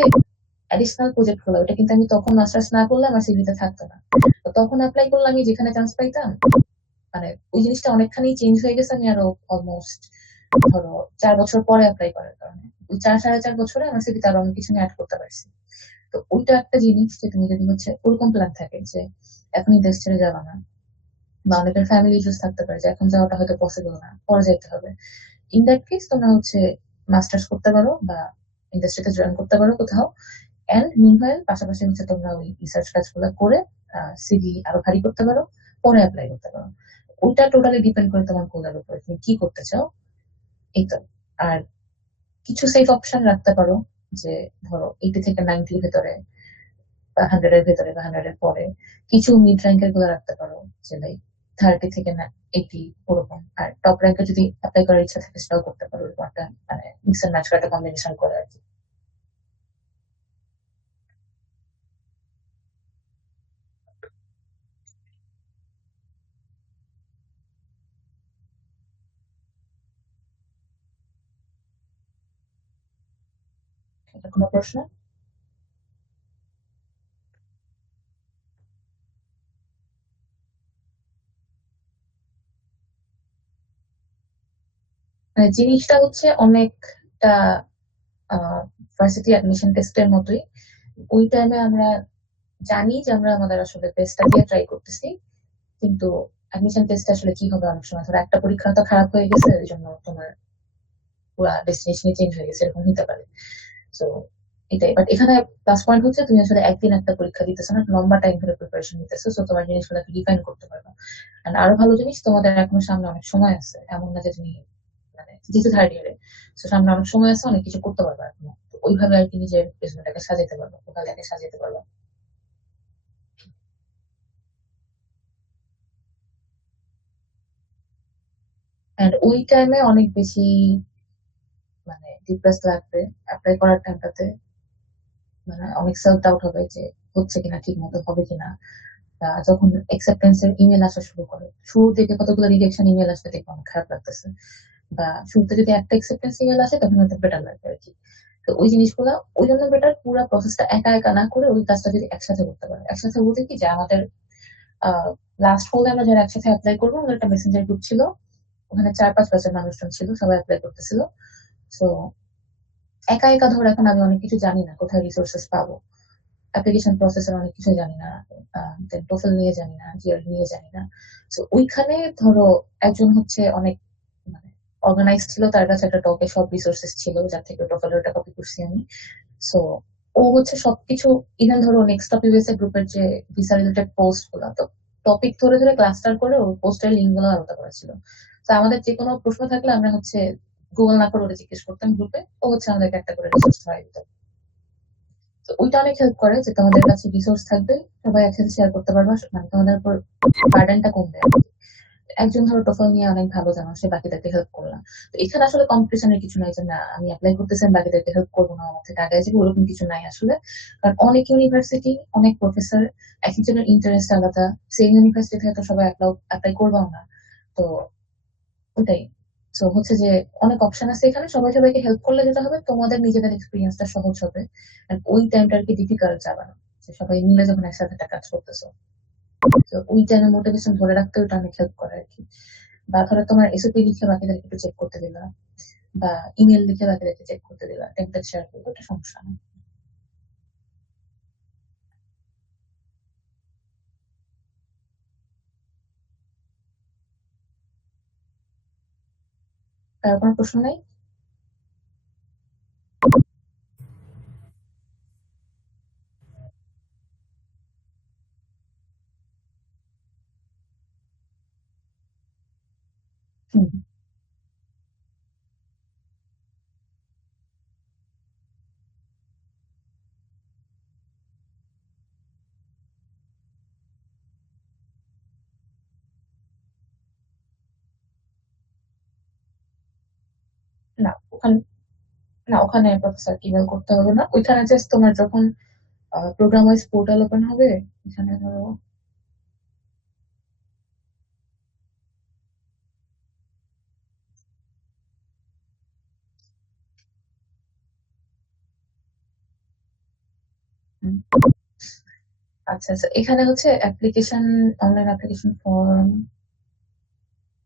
অ্যাডিশনাল প্রজেক্ট গুলো, ওটা কিন্তু আমি তখন মাস্টার্স না করলে আমার সিভিতে থাকতো না। তো তখন অ্যাপ্লাই করলে আমি যেখানে চান্স পাইতাম, মানে ওই জিনিসটা অনেকখানি চেঞ্জ হয়ে গেছে। আমি আরো অলমোস্ট ধরো 4 বছর পরে অ্যাপ্লাই করার কারণে ওই 4 সাড়ে 4 বছরে আমার সিভিতে আরো অনেক কিছু অ্যাড করতে পারছি। তো ওইটা একটা জিনিস যে তুমি যদি হচ্ছে ওরকম প্ল্যান থাকে যে এখনই দেশ ছেড়ে যাবা না, বা অনেকের ফ্যামিলি ইস্যুস থাকতে পারে যে এখন যাওয়াটা হয়তো পসিবল না, পরে যাইতে হবে, ইন দ্যাট কেস তোমরা হচ্ছে মাস্টার্স করতে পারো বা ইন্ডাস্ট্রিতে জয়েন করতে পারো কোথাও। এন্ড মিনওয়াইল পাশাপাশি হচ্ছে তোমরা ওই রিসার্চ কাজগুলো করে সিভি আরো ভারী করতে পারো, পরে অ্যাপ্লাই করতে পারো। ওইটা টোটালি ডিপেন্ড করে তোমার গোলের উপরে, তুমি কি করতে চাও। এই তো। আর কিছু সেফ অপশন রাখতে পারো, যে ধরো 80 থেকে 90-র ভেতরে, বা 100-এর ভেতরে, বা 100-এর পরে। কিছু মিড র্যাঙ্কের গুলো রাখতে পারো, যে লাইক 30 থেকে 80 ওরকম। আর টপ র্যাঙ্কে যদি এপ্লাই করার ইচ্ছা থাকে সেটাও করতে পারো, এরকম একটা মানে মিক্স এন্ড ম্যাচ করে একটা কম্বিনেশন করে আর কি। এটা কোনো প্রশ্ন? মানে জিনিসটা হচ্ছে অনেকটা ভার্সিটি অ্যাডমিশন টেস্টের মতোই। ওই টাইমে আমরা জানি যে আমরা আমাদের আসলে বেস্টটা দিয়ে ট্রাই করতেছি, কিন্তু অ্যাডমিশন টেস্ট আসলে কি হবে, অনেক সময় ধরো একটা পরীক্ষা তো খারাপ হয়ে গেছে, এই জন্য তোমার পুরো ডেস্টিনেশনই চেঞ্জ হয়ে গেছে, এরকম হতে পারে। তো এটাই, বাট এখানে প্লাস পয়েন্ট হচ্ছে তুমি আসলে একদিন একটা পরীক্ষা দিতেছো না, লম্বা টাইম ধরে প্রিপারেশন নিতেছো, সো তোমার জিনিসগুলোকে ডিফাইন করতে পারবে। আর আরো ভালো জিনিস, তোমাদের এখনো সামনে অনেক সময় আছে, এমন না যে তুমি মানে যেহেতু থার্ড ইয়ারে, তো সামনে অনেক সময় আছে, অনেক কিছু করতে পারবে এখনো। তো ওইভাবে আর কি নিজের রেজুমেটাকে সাজাতে পারবে, ওখানে সাজাতে পারবে। এন্ড ওই টাইমে অনেক বেশি মানে ডিপ্রেস লাগবে অ্যাপ্লাই করার টাইমটাতে। মানে অনেক সেলফ ডাউট হবে যে হচ্ছে কিনা, ঠিক মতো হবে কিনা। যখন অ্যাকসেপ্টেন্স এর ইমেল আসা শুরু করে, শুরু থেকে কতগুলো রিজেকশন ইমেল আসবে দেখবে অনেক খারাপ লাগতেছে। বা শুরুতে যদি একটা অ্যাকসেপ্টেন্স ইমেল আসে তখন হয়তো বেটার লাগবে আর কি। তো ওই জিনিসগুলো, ওই জন্য বেটার পুরো প্রসেসটা একা একা না করে ওই কাজটা যদি একসাথে করতে পারে। একসাথে বলতে কি, যে আমাদের লাস্ট হলে আমরা যারা একসাথে অ্যাপ্লাই করবো, আমাদের একটা মেসেঞ্জার গ্রুপ ছিল, ওখানে 4-5 বছর মানুষজন ছিল, সবাই অ্যাপ্লাই করতেছিল। তো একা একা ধর এখন আমি অনেক কিছু জানি না, কোথায় রিসোর্সেস পাবো, অ্যাপ্লিকেশন প্রসেসের অনেক কিছু জানি না, টোফেল নিয়ে জানি না, জিআর নিয়ে জানি না। তো ওইখানে ধরো একজন হচ্ছে অনেক মানে অর্গানাইজ ছিল, তার কাছে একটা টপে সব রিসোর্সেস ছিল, যার থেকে টোফেলের ওটা কপি করছি আমি। সো ও হচ্ছে সবকিছু, ইভেন ধরো নেক্সট টপ ইউএসএ গ্রুপের যে ভিসা রিলেটেড পোস্ট গুলা, তো টপিক ধরে ধরে ক্লাস্টার করে ওর পোস্টের লিঙ্ক গুলো আলাদা করা ছিল। তো আমাদের যে কোনো প্রশ্ন থাকলে আমরা হচ্ছে গুগল না করে ওটা জিজ্ঞেস করতাম গ্রুপে, ও হচ্ছে আমাদেরকে একটা করে রিসোর্স ধরাই দিত। তো ওইটা অনেক হেল্প করে যে তোমাদের কাছে রিসোর্স থাকবে, সবাই একসাথে শেয়ার করতে পারবা, মানে তোমাদের উপর বার্ডেনটা কমবে আর কি। একজন ধরো টোফেল নিয়ে অনেক ভালো জানো, সে বাকিদেরকে হেল্প করলাম। তো এখানে আসলে কম্পিটিশনের কিছু নাই যে না আমি অ্যাপ্লাই করতেছি আমি বাকিদেরকে হেল্প করবো না, আমার থেকে আগে যাবো, ওরকম কিছু নাই আসলে। কারণ অনেক ইউনিভার্সিটি, অনেক প্রফেসর, এক একজনের ইন্টারেস্ট আলাদা। সেম ইউনিভার্সিটি থেকে তো সবাই অ্যাপ্লাই করবাও না। তো ওটাই। তো হচ্ছে যে অনেক অপশন আছে এখানে, সবাই সবাইকে হেল্প করলে যেটা হবে, তোমাদের নিজেদের এক্সপিরিয়েন্সটা সহজ হবে। আর ওই টাইমটা আর কি ডিফিকাল্ট যাবে না, যে সবাই মিলে যখন একসাথে একটা কাজ করতেছো। তো ওই টাইমে মোটিভেশন ধরে রাখতে ওটা অনেক হেল্প করে আর কি। বা ধরো তোমার এসওপি লিখে বাকিদেরকে একটু চেক করতে দিলা, বা ইমেল লিখে বাকিদেরকে চেক করতে দিলা, টেমপ্লেট শেয়ার করবো, ওটা সমস্যা না। তার কোনো প্রশ্ন নাই? হুম। না ওখানে, না ওখানে প্রফেসর ইমেল করতে হবে না, ওইখানে জাস্ট তোমার যখন প্রোগ্রাম ওয়াইজ পোর্টাল ওপেন হবে, এখানে ধরো হুম, আচ্ছা আচ্ছা, এখানে হচ্ছে অ্যাপ্লিকেশন, অনলাইন অ্যাপ্লিকেশন ফর্ম,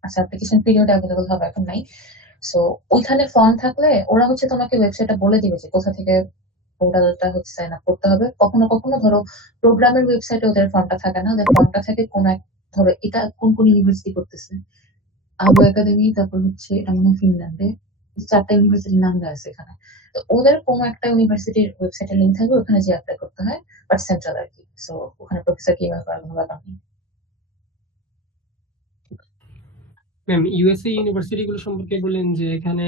আচ্ছা অ্যাপ্লিকেশন পিরিয়ড অ্যাভেলেবল হবে, এখন নাই। সো ওইখানে ফর্ম থাকলে ওরা হচ্ছে তোমাকে ওয়েবসাইটটা বলে দিবে যে কোথা থেকে পোর্টালটা হচ্ছে সাইন আপ করতে হবে। কখনো কখনো ধরো প্রোগ্রামের ওয়েবসাইটে ওদের ফর্মটা থাকে না, ওদের ফর্মটা থাকে কোন এক, ধরো এটা কোন কোন ইউনিভার্সিটি করতেছে, আবু একাডেমি, তারপর হচ্ছে এটা মনে হয় ফিনল্যান্ডে, 4টা ইউনিভার্সিটির নাম দেওয়া আছে এখানে। তো ওদের কোনো একটা ইউনিভার্সিটির ওয়েবসাইটের লিঙ্ক থাকবে, ওখানে যে অ্যাপ্লাই করতে হয়, বাট সেন্ট্রাল আর কি। সো ওখানে প্রফেসরকে ইমেল করার কোনো ব্যাপার নেই। ম্যাম, ইউএসএ ইউনিভার্সিটি গুলো সম্পর্কে বললেন যে এখানে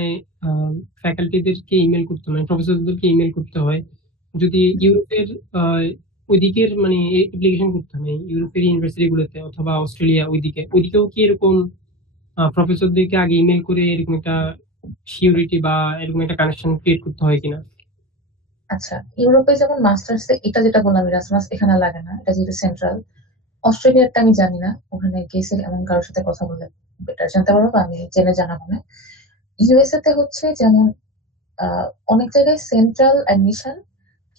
ফ্যাকাল্টিদেরকে ইমেল করতে হয়, প্রফেসরদেরকে ইমেল করতে হয়। যদি ইউরোপের ওইদিকের মানে অ্যাপ্লিকেশন করতে হয় ইউরোপের ইউনিভার্সিটি গুলোতে অথবা অস্ট্রেলিয়া ওইদিকেও কি এরকম প্রফেসরদেরকে আগে ইমেল করে এরকম একটা সিউরিটি বা এরকম একটা কানেকশন ক্রিয়েট করতে হয় কিনা? আচ্ছা, ইউরোপে যেমন মাস্টার্স এটা যেটা বললাম ইরাসমাস এখানে লাগে না, এটা যেহেতু সেন্ট্রাল। অস্ট্রেলিয়ারটা আমি জানি না, ওখানে গেছে এমন কারোর সাথে কথা বলে বেটার জানতে পারবো, বা আমি জেনে জানাবো না। ইউএসএ তে হচ্ছে যেমন অনেক জায়গায় সেন্ট্রাল অ্যাডমিশন,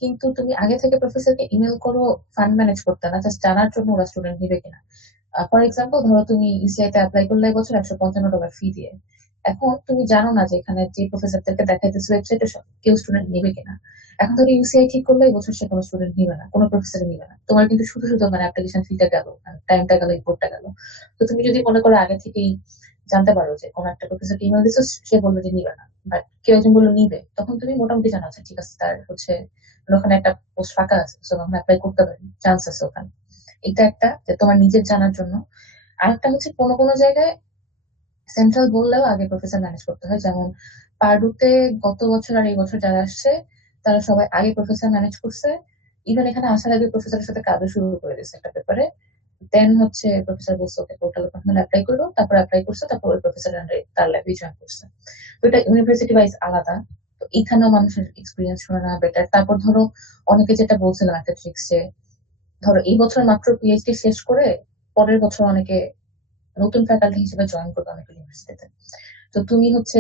কিন্তু তুমি আগে থেকে প্রফেসরকে ইমেল করো ফান্ড ম্যানেজ করতে, না জাস্ট জানার জন্য ওরা স্টুডেন্ট নিবে কিনা। ফর এক্সাম্পল ধরো তুমি ইউসিআই তে অ্যাপ্লাই করলে এই বছর $155 ফি দিয়ে। এখন তুমি জানো না যে এখানে যে প্রফেসরদেরকে দেখাইতেছে ওয়েবসাইটে কেউ স্টুডেন্ট নিবে কিনা। এখন ধরো ইউসিআই ঠিক করলে এই বছর সে কোনো স্টুডেন্ট নিবে না, কোনো প্রফেসর নিবে না, তোমার কিন্তু শুধু শুধু মানে অ্যাপ্লিকেশন ফিটা গেল, টাইমটা গেল, ইম্পোর্টটা গেল। তো তুমি যদি মনে করো আগে থেকেই জানতে পারো যে কোনো একটা প্রফেসরকে ইমেল দিচ্ছ, সে বললো যে নিবে না, বাট কেউ একজন বললো নিবে, তখন তুমি মোটামুটি জানা আছে ঠিক আছে তার হচ্ছে ওখানে একটা পোস্ট ফাঁকা আছে, তো ওখানে অ্যাপ্লাই করতে পারি, চান্স আছে ওখানে। এটা একটা যে তোমার নিজের জানার জন্য। আরেকটা হচ্ছে কোনো কোনো জায়গায় সেন্ট্রাল বললেও আগে প্রফেসর ম্যানেজ করতে হয়, যেমন পার্ডুতে গত বছর আর এই বছর যারা আসছে তারা সবাই আগে প্রফেসর ম্যানেজ করছে। ইভেন এখানে আসার আগে প্রফেসরের সাথে কাজও শুরু করে দিচ্ছে একটা পেপারে। দেন হচ্ছে প্রফেসর বলছে ওকে পোর্টাল ওখানে অ্যাপ্লাই করলো, তারপর অ্যাপ্লাই করছে, তারপর ওই প্রফেসর তার ল্যাবে জয়েন করছে। তো এটা ইউনিভার্সিটি ওয়াইজ আলাদা। তো এখানেও মানুষের এক্সপিরিয়েন্স শুনে না বেটার। তারপর ধরো অনেকে যেটা বলছিলাম একটা ট্রিক্স, যে ধরো এই বছর মাত্র পিএইচডি শেষ করে পরের বছর অনেকে নতুন ফ্যাকাল্টি হিসেবে জয়েন করবে অনেক ইউনিভার্সিটিতে। তো তুমি হচ্ছে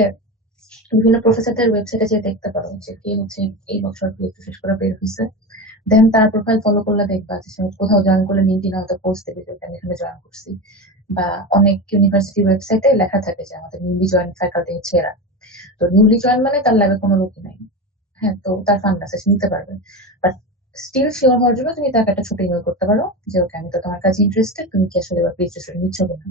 বিভিন্ন প্রফেসরদের ওয়েবসাইটে যে দেখতে পারো যে কে হচ্ছে এই বছর পিএইচডি শেষ করে বের হয়েছে, দেন তার প্রোফাইল ফলো করলে দেখবা যে সে কোথাও জয়েন করলে লিঙ্কডইনে হয়তো পোস্ট দেবে যে আমি এখানে জয়েন করছি। বা অনেক ইউনিভার্সিটি ওয়েবসাইটে লেখা থাকে যে আমাদের নিউলি জয়েন ফ্যাকাল্টি হচ্ছে এরা। তো নিউলি জয়েন মানে তার ল্যাবে কোনো লোকই নাই, হ্যাঁ, তো তার ফান্ড আছে, সে নিতে পারবে। বাট স্টিল শিওর হওয়ার জন্য তুমি তাকে একটা ছোট ইমেল করতে পারো যে ওকে আমি তো তোমার কাছে ইন্টারেস্টেড, তুমি কি আসলে এবার পিএইচডি স্টুডেন্ট নিচ্ছ কিনা।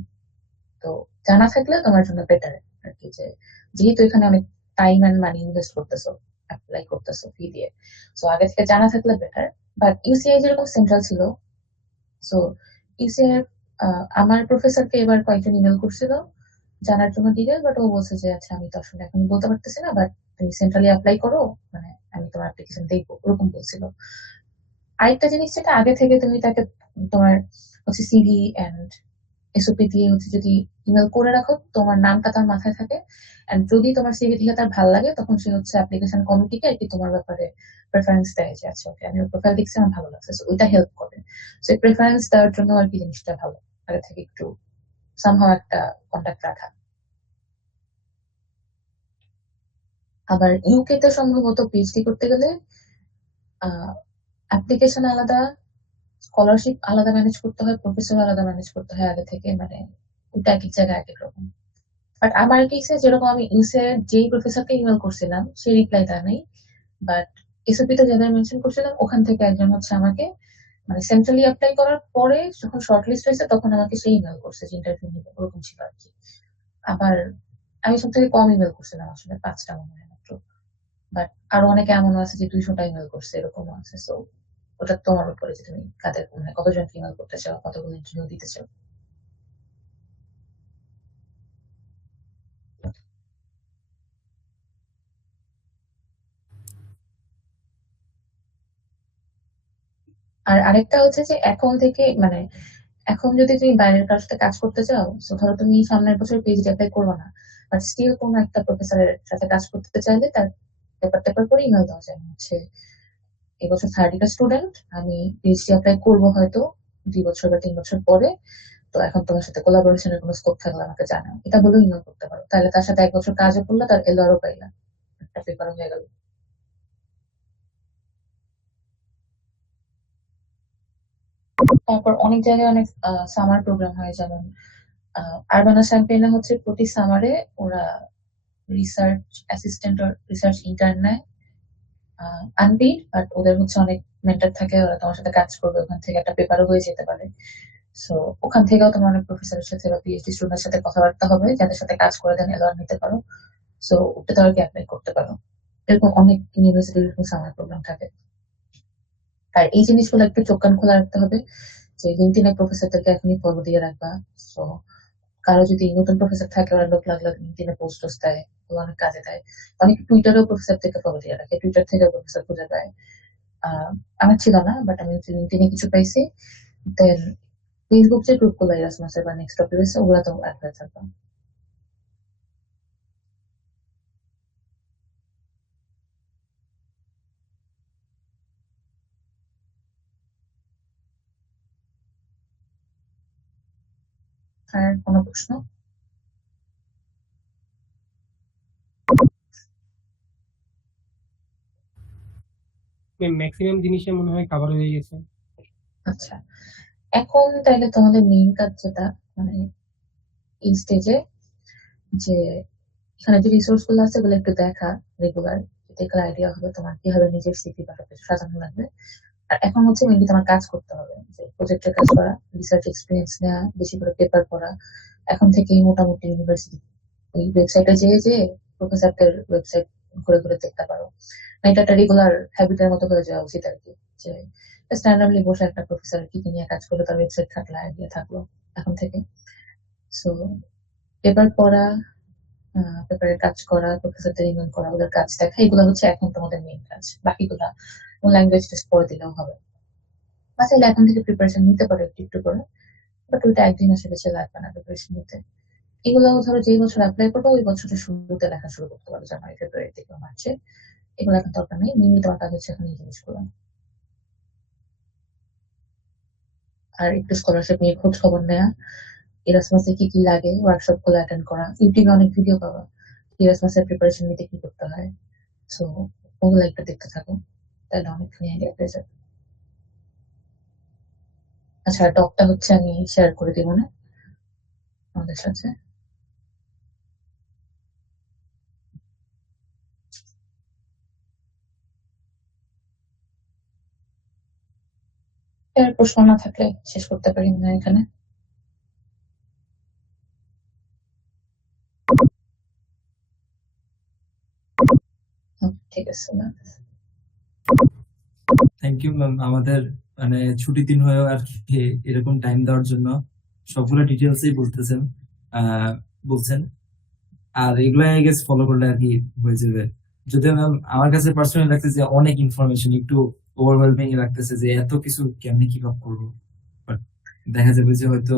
তো জানা থাকলে তোমার জন্য বেটার আর কি, যে যেহেতু এখানে অনেক টাইম এন্ড মানি ইনভেস্ট করতেছো, অ্যাপ্লাই করতেছো ফি দিয়ে, সো আগে থেকে জানা থাকলে বেটার। বাট ইউসিআই যেরকম সেন্ট্রাল ছিল, সো ইউসিআই আমার প্রফেসরকে এবার কয়েকজন ইমেল করছিল জানার জন্য ডিটেল, বাট ও বলছে যে আচ্ছা আমি তো আসলে এখন বলতে পারতেছি না, বাট তুমি সেন্ট্রালি অ্যাপ্লাই করো, মানে আমি তোমার অ্যাপ্লিকেশন দেখবো, ওরকম বলছিল। আরেকটা জিনিস যেটা আগে থেকে তুমি তাকে তোমার হচ্ছে সিভি এন্ড এসওপি দিয়ে হচ্ছে যদি ইমেল করে রাখো, তোমার নামটা তার মাথায় থাকে, এন্ড যদি তোমার সিভি থেকে তার ভালো লাগে তখন সে হচ্ছে অ্যাপ্লিকেশন কমিটিকে আর কি তোমার ব্যাপারে প্রেফারেন্স দেয় যে আচ্ছা ওকে আমি ওর প্রোফাইল দেখছি আমার ভালো লাগছে, So ওইটা হেল্প করে। সো প্রেফারেন্স দেওয়ার জন্য আর কি জিনিসটা ভালো, আগে থেকে একটু সামহাও একটা কন্ট্যাক্ট রাখা। আবার ইউকে তে সম্ভবত পিএইচডি করতে গেলে অ্যাপ্লিকেশন আলাদা, স্কলারশিপ আলাদা ম্যানেজ করতে হয়, প্রফেসর আলাদা ম্যানেজ করতে হয় আগে থেকে, মানে ওটা এক এক জায়গায় এক এক রকম। বাট আমার কেসে যেরকম আমি ইউসে যেই প্রফেসরকে ইমেল করছিলাম সে রিপ্লাই দেয় নাই, বাট এসওপি তে যাদের মেনশন করছিলাম ওখান থেকে একজন হচ্ছে আমাকে মানে সেন্ট্রালি অ্যাপ্লাই করার পরে যখন শর্ট লিস্ট হয়েছে তখন আমাকে সেই ইমেল করছে যে ইন্টারভিউ নিবে, ওরকম ছিল আর কি। আবার আমি সব থেকে কম ইমেল করছিলাম আসলে 5টা মনে হয় মাত্র, বাট আরো অনেকে এমনও আছে যে 200টা ইমেল করছে, এরকমও আছে। সো ওটা তোমার উপরে যে তুমি কাদের মানে কতজন ইমেল করতে চাও, কতগুলো ইন্টারভিউ দিতে চাও। আর আরেকটা হচ্ছে যে এখন থেকে মানে এখন যদি তুমি বাইরের কারোর সাথে কাজ করতে চাও, তো ধরো তুমি সামনের বছর পিএইচডি অ্যাপ্লাই করবে না, বাট স্টিল কোনো একটা প্রফেসরের সাথে কাজ করতে চাইলে তার পেপার টেপার করে ইমেল দেওয়া যায় হচ্ছে এবছর থার্ড ইয়ার স্টুডেন্ট, আমি পিএইচডি অ্যাপ্লাই করবো হয়তো 2 বছর বা 3 বছর পরে, তো এখন তোমার সাথে কোলাবোরেশনের কোনো স্কোপ থাকলে আমাকে জানাও, এটা বলেও ইমেল করতে পারো, তাহলে তার সাথে 1 বছর কাজও করলে তার এলআরও পাইলা, একটা পেপারও হয়ে গেল। তারপর অনেক জায়গায় অনেক সামার প্রোগ্রাম হয়, যেমন আরবানা শ্যাম্পেইনে হচ্ছে প্রতি সামারে ওরা রিসার্চ অ্যাসিস্ট্যান্ট আর রিসার্চ ইন্টার্ন নেয়, আনপেইড, বাট ওদের হচ্ছে অনেক মেন্টর থাকে, ওরা তোমার সাথে কাজ করবে, ওখান থেকে একটা পেপারও হয়ে যেতে পারে। সো ওখান থেকেও তোমার অনেক প্রফেসরের সাথে বা পিএইচডি স্টুডেন্টের সাথে কথাবার্তা হবে যাদের সাথে কাজ করে দেন এলআর নিতে পারো। সো ওটাতে আর কি অ্যাপ্লাই করতে পারো। এরকম অনেক ইউনিভার্সিটির এরকম সামার প্রোগ্রাম থাকে। আর এই জিনিসগুলো একটু চোখ কান খোলা রাখতে হবে, যে লিঙ্কডইনে প্রফেসরদেরকে এখনই ফলো দিয়ে রাখবা। সো কারো যদি নতুন প্রফেসর থাকে ওরা লোক লাগলে লিঙ্কডইনে পোস্ট টোস্ট দেয়, ওগুলো অনেক কাজে দেয়। অনেকে টুইটারেও প্রফেসর থেকে ফলো দিয়ে রাখে, টুইটার থেকে প্রফেসর খুঁজে পায়। আমার ছিল না, বাট আমি লিঙ্কডইনে কিছু পাইছি। দেন ফেসবুক যে গ্রুপগুলো এরাসমাসের বা নেক্সট টপিক আছে ওগুলা তো অ্যাড হয়ে থাকবে। আর কোনো প্রশ্ন? ম্যাক্সিমাম জিনিসে মনে হয় কভার হয়ে গেছে। আচ্ছা, এখন তাইলে তোমাদের মেইন কাজ যেটা, মানে এই স্টেজে, যে এখানে যে রিসোর্স গুলো আছে ওগুলো একটু দেখা রেগুলার, দেখলে আইডিয়া হবে তোমার কিভাবে নিজের সিভি বা সবকিছু সাজানো লাগবে। আর এখন হচ্ছে মেনলি তোমার কাজ করতে হবে, যে প্রজেক্টের কাজ করা, রিসার্চ এক্সপিরিয়েন্স নেওয়া, বেশি করে পেপার পড়া। এখন থেকেই মোটামুটি ইউনিভার্সিটি ওই ওয়েবসাইটে যেয়ে প্রফেসরদের ওয়েবসাইট ঘুরে ঘুরে দেখতে পারো। মানে এটা একটা রেগুলার হ্যাবিটের মতো করে যাওয়া উচিত আর কি, যে স্ট্যান্ডার্ডলি বসে একটা প্রফেসর কি কি নিয়ে কাজ করলো তার ওয়েবসাইট থাকলে আইডিয়া থাকলো এখন থেকে। সো পেপার পড়া, পেপারের কাজ করা, প্রফেসরদের ইমেল করা, ওদের কাজ দেখা, এগুলো হচ্ছে এখন তোমাদের মেইন কাজ। বাকিগুলা ল্যাঙ্গুয়েজ টেস্ট পড়ে দিলেও হবে। বা চাইলে এখন থেকে প্রিপারেশন নিতে পারো একটু একটু করে, বাট ওইটা একদিন আসে বেশি লাগবে না প্রিপারেশন নিতে। এগুলো ধরো যেই বছর অ্যাপ্লাই করবো ওই বছরের শুরুতে লেখা শুরু করতে পারো, জানুয়ারি ফেব্রুয়ারি থেকে মার্চে। এগুলো এখন দরকার নেই, মিনি তোমার কাজ হচ্ছে এখন এই জিনিসগুলো। আর একটু স্কলারশিপ নিয়ে খোঁজ খবর নেওয়া, এরাসমাসে কি কি লাগে ওয়ার্কশপ গুলো অ্যাটেন্ড করা, ইউটিউবে অনেক ভিডিও পাবা এরাসমাসের প্রিপারেশন নিতে কি করতে হয়। সো ওগুলো একটু দেখতে থাকো, তাহলে অনেকখানি আইডিয়া পেয়ে যাবে। আচ্ছা, টকটা হচ্ছে আমি শেয়ার করে দিব না আমাদের সাথে। আর প্রশ্ন না থাকলে শেষ করতে পারি না এখানে। ঠিক আছে, না থ্যাংক ইউ ম্যাম, আমাদের মানে ছুটির দিন হয়েও আর কি এরকম টাইম দেওয়ার জন্য সবগুলো ডিটেলসই বলছেন। আর এগুলো আই গেস ফলো করলে আর কি হয়ে যাবে। যদিও ম্যাম আমার কাছে পার্সোনালি লাগতেছে যে অনেক ইনফরমেশন, একটু ওভারওয়েলমিং লাগতেছে যে এত কিছু কেমনি কিভাবে করবো। বাট দেখা যাবে যে হয়তো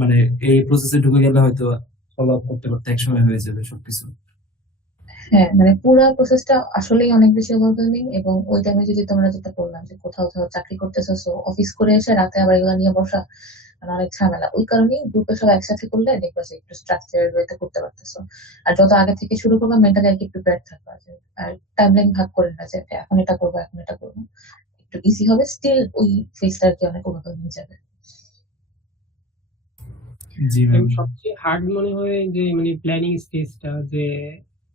মানে এই প্রসেসে ঢুকে গেলে হয়তো ফলো আপ করতে করতে একসময় হয়ে যাবে সবকিছু। হ্যাঁ, মানে পুরো প্রসেসটা আসলেই অনেক বেশি ওভারওয়েলমিং। এবং ওই টাইমে যদি তোমরা যেটা বললাম যে কোথাও কোথাও চাকরি করতেছো, সো অফিস করে এসে রাতে আবার এগুলো নিয়ে বসা, মানে অনেক ঝামেলা। ওই কারণেই গ্রুপে সব একসাথে করলে দেখবা যে একটু স্ট্রাকচার ওয়েতে করতে পারতেছো। আর যত আগে থেকে শুরু করবা মেন্টালি আর কি প্রিপেয়ার থাকবা, যে আর টাইমলাইন ভাগ করে না যে এখন এটা করবো এখন এটা করবো, একটু ইজি হবে। স্টিল ওই ফেসটা আর কি অনেক ওভারওয়েলমিং যাবে। জি ম্যাম। সবচেয়ে হার্ড মনে হয় যে মানে প্ল্যানিং স্টেজটা, যে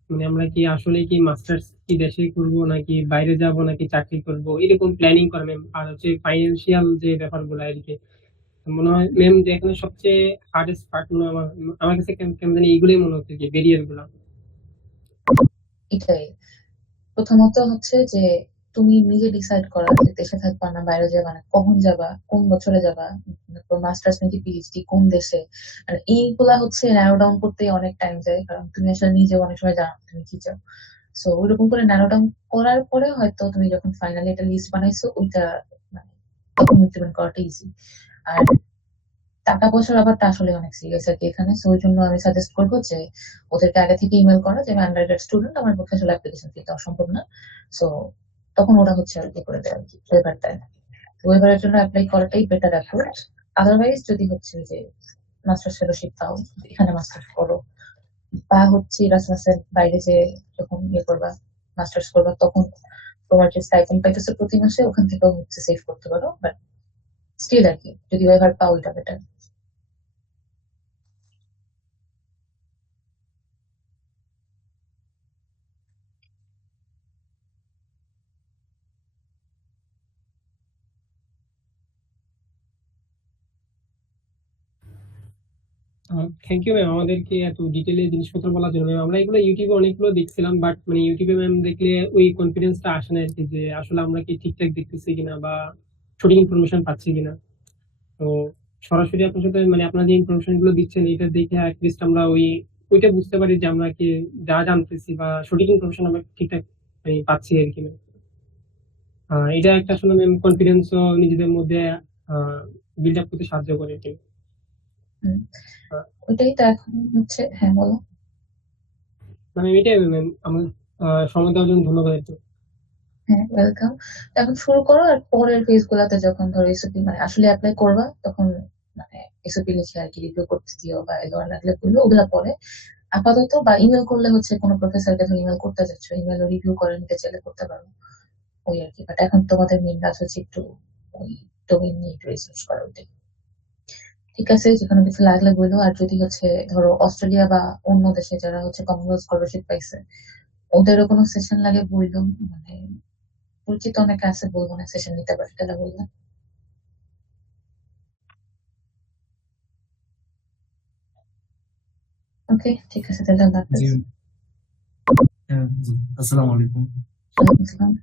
মানে আমরা কি আসলে কি মাস্টার্স কি দেশে করব নাকি বাইরে যাব নাকি চাকরি করব, এরকম প্ল্যানিং করা ম্যাম। আর হচ্ছে ফাইন্যান্সিয়াল যে ব্যাপারগুলো আর কি মনে হয় ম্যাম যে এখানে সবচেয়ে হার্ডেস্ট পার্ট মনে হয় আমার কাছে কেমন জানি এইগুলোই মনে হচ্ছে যে ব্যারিয়ার গুলো। এটাই প্রথমত হচ্ছে যে তুমি নিজে ডিসাইড করা যে দেশে থাকবা না বাইরে যাবা, না কখন যাবা, কোন বছরে যাবা, মাস্টার্স নাকি পিএইচডি কোন দেশে। আর এইগুলা হচ্ছে ন্যারো ডাউন করতে অনেক টাইম যায়, কারণ তুমি আসলে নিজে অনেক সময় জানো না তুমি কি চাও। সো ওইরকম করে ন্যারো ডাউন করার পরে হয়তো তুমি যখন ফাইনালি একটা লিস্ট বানাইছো ওইটা, মানে তখন ইমপ্লিমেন্ট করাটা ইজি। আর টাকা পয়সার ব্যাপারটা আসলে অনেক সিরিয়াস আর কি এখানে। সো ওই জন্য আমি সাজেস্ট করবো যে ওদেরকে আগে থেকে ইমেল করা যে আমি আন্ডার স্টুডেন্ট, আমার পক্ষে আসলে অ্যাপ্লিকেশন ফি দেওয়া সম্ভব না। সো তখন ওরা হচ্ছে আর কি করে দেয় আর কি ওয়েবার দেয়। ওয়েবারের জন্য অ্যাপ্লাই করাটাই বেটার অ্যাপ্রোচ। আদারওয়াইজ যদি হচ্ছে যে মাস্টার্স ফেলোশিপ পাও, এখানে মাস্টার্স করো, বা হচ্ছে এরাসমাসের বাইরে যে যখন ইয়ে করবা মাস্টার্স করবা, তখন তোমার যে স্টাইপেন্ড পাইতেছে প্রতি মাসে ওখান থেকেও হচ্ছে সেভ করতে পারো। বাট স্টিল আর কি যদি ওয়েবার পাও ওইটা বেটার। থ্যাংক ইউ ম্যাম আমাদেরকে এত ডিটেলে জিনিসপত্র বলার জন্য। আমরা এগুলো ইউটিউবে অনেকগুলো দেখছিলাম, বাট মানে ইউটিউবে ম্যাম দেখলে ওই কনফিডেন্সটা আসে না আর কি, যে আসলে আমরা কি ঠিকঠাক দেখতেছি কিনা বা সঠিক ইনফরমেশন পাচ্ছি কিনা। তো সরাসরি আপনার সাথে মানে আপনার যে ইনফরমেশন গুলো দিচ্ছেন এটা দেখে অ্যাটলিস্ট আমরা ওইটা বুঝতে পারি যে আমরা কি যা জানতেছি বা সঠিক ইনফরমেশন আমরা ঠিকঠাক মানে পাচ্ছি আর কি। এটা একটা আসলে কনফিডেন্স নিজেদের মধ্যে বিল্ড আপ করতে সাহায্য করে আর কি। হুম, আহ, ওইটাই তো এখন হচ্ছে। হ্যাঁ, বলো। মানে এটাই ম্যাম আমার সময় দেওয়ার জন্য ধন্যবাদ আর কি। হ্যাঁ, ওয়েলকাম। এখন শুরু করো, আর পরের ফেজ গুলাতে যখন ধরো এসওপি মানে আসলে অ্যাপ্লাই করবা, তখন মানে এসওপি লিখে আর কি রিভিউ করতে দিও, বা এই ধরনের লাগলে বললো ওগুলা পরে। আপাতত বা ইমেল করলে হচ্ছে কোনো প্রফেসরকে তুমি ইমেল করতে যাচ্ছ, ইমেল রিভিউ করে নিতে চাইলে করতে পারো। ওই আর কি। বাট এখন তোমাদের মেইন কাজ হচ্ছে একটু ওই ডোমেইন নিয়ে একটু রিসার্চ করা ওটাই। ঠিক আছে, যেখানে কিছু লাগলে বললো। আর যদি হচ্ছে ধরো অস্ট্রেলিয়া বা অন্য দেশে যারা হচ্ছে কমনওয়েলথ স্কলারশিপ পাইছে, ওদেরও কোনো সেশন লাগে বললো। মানে পরিচিত অনেকে আছে, বলবো না সেশন নিতে পারে, তাহলে বললাম। ওকে, ঠিক আছে, তাহলে আল্লাহ জি, হাফেজ। হ্যাঁ, জি, আসসালামু আলাইকুম। ওয়ালাইকুম আসসালাম।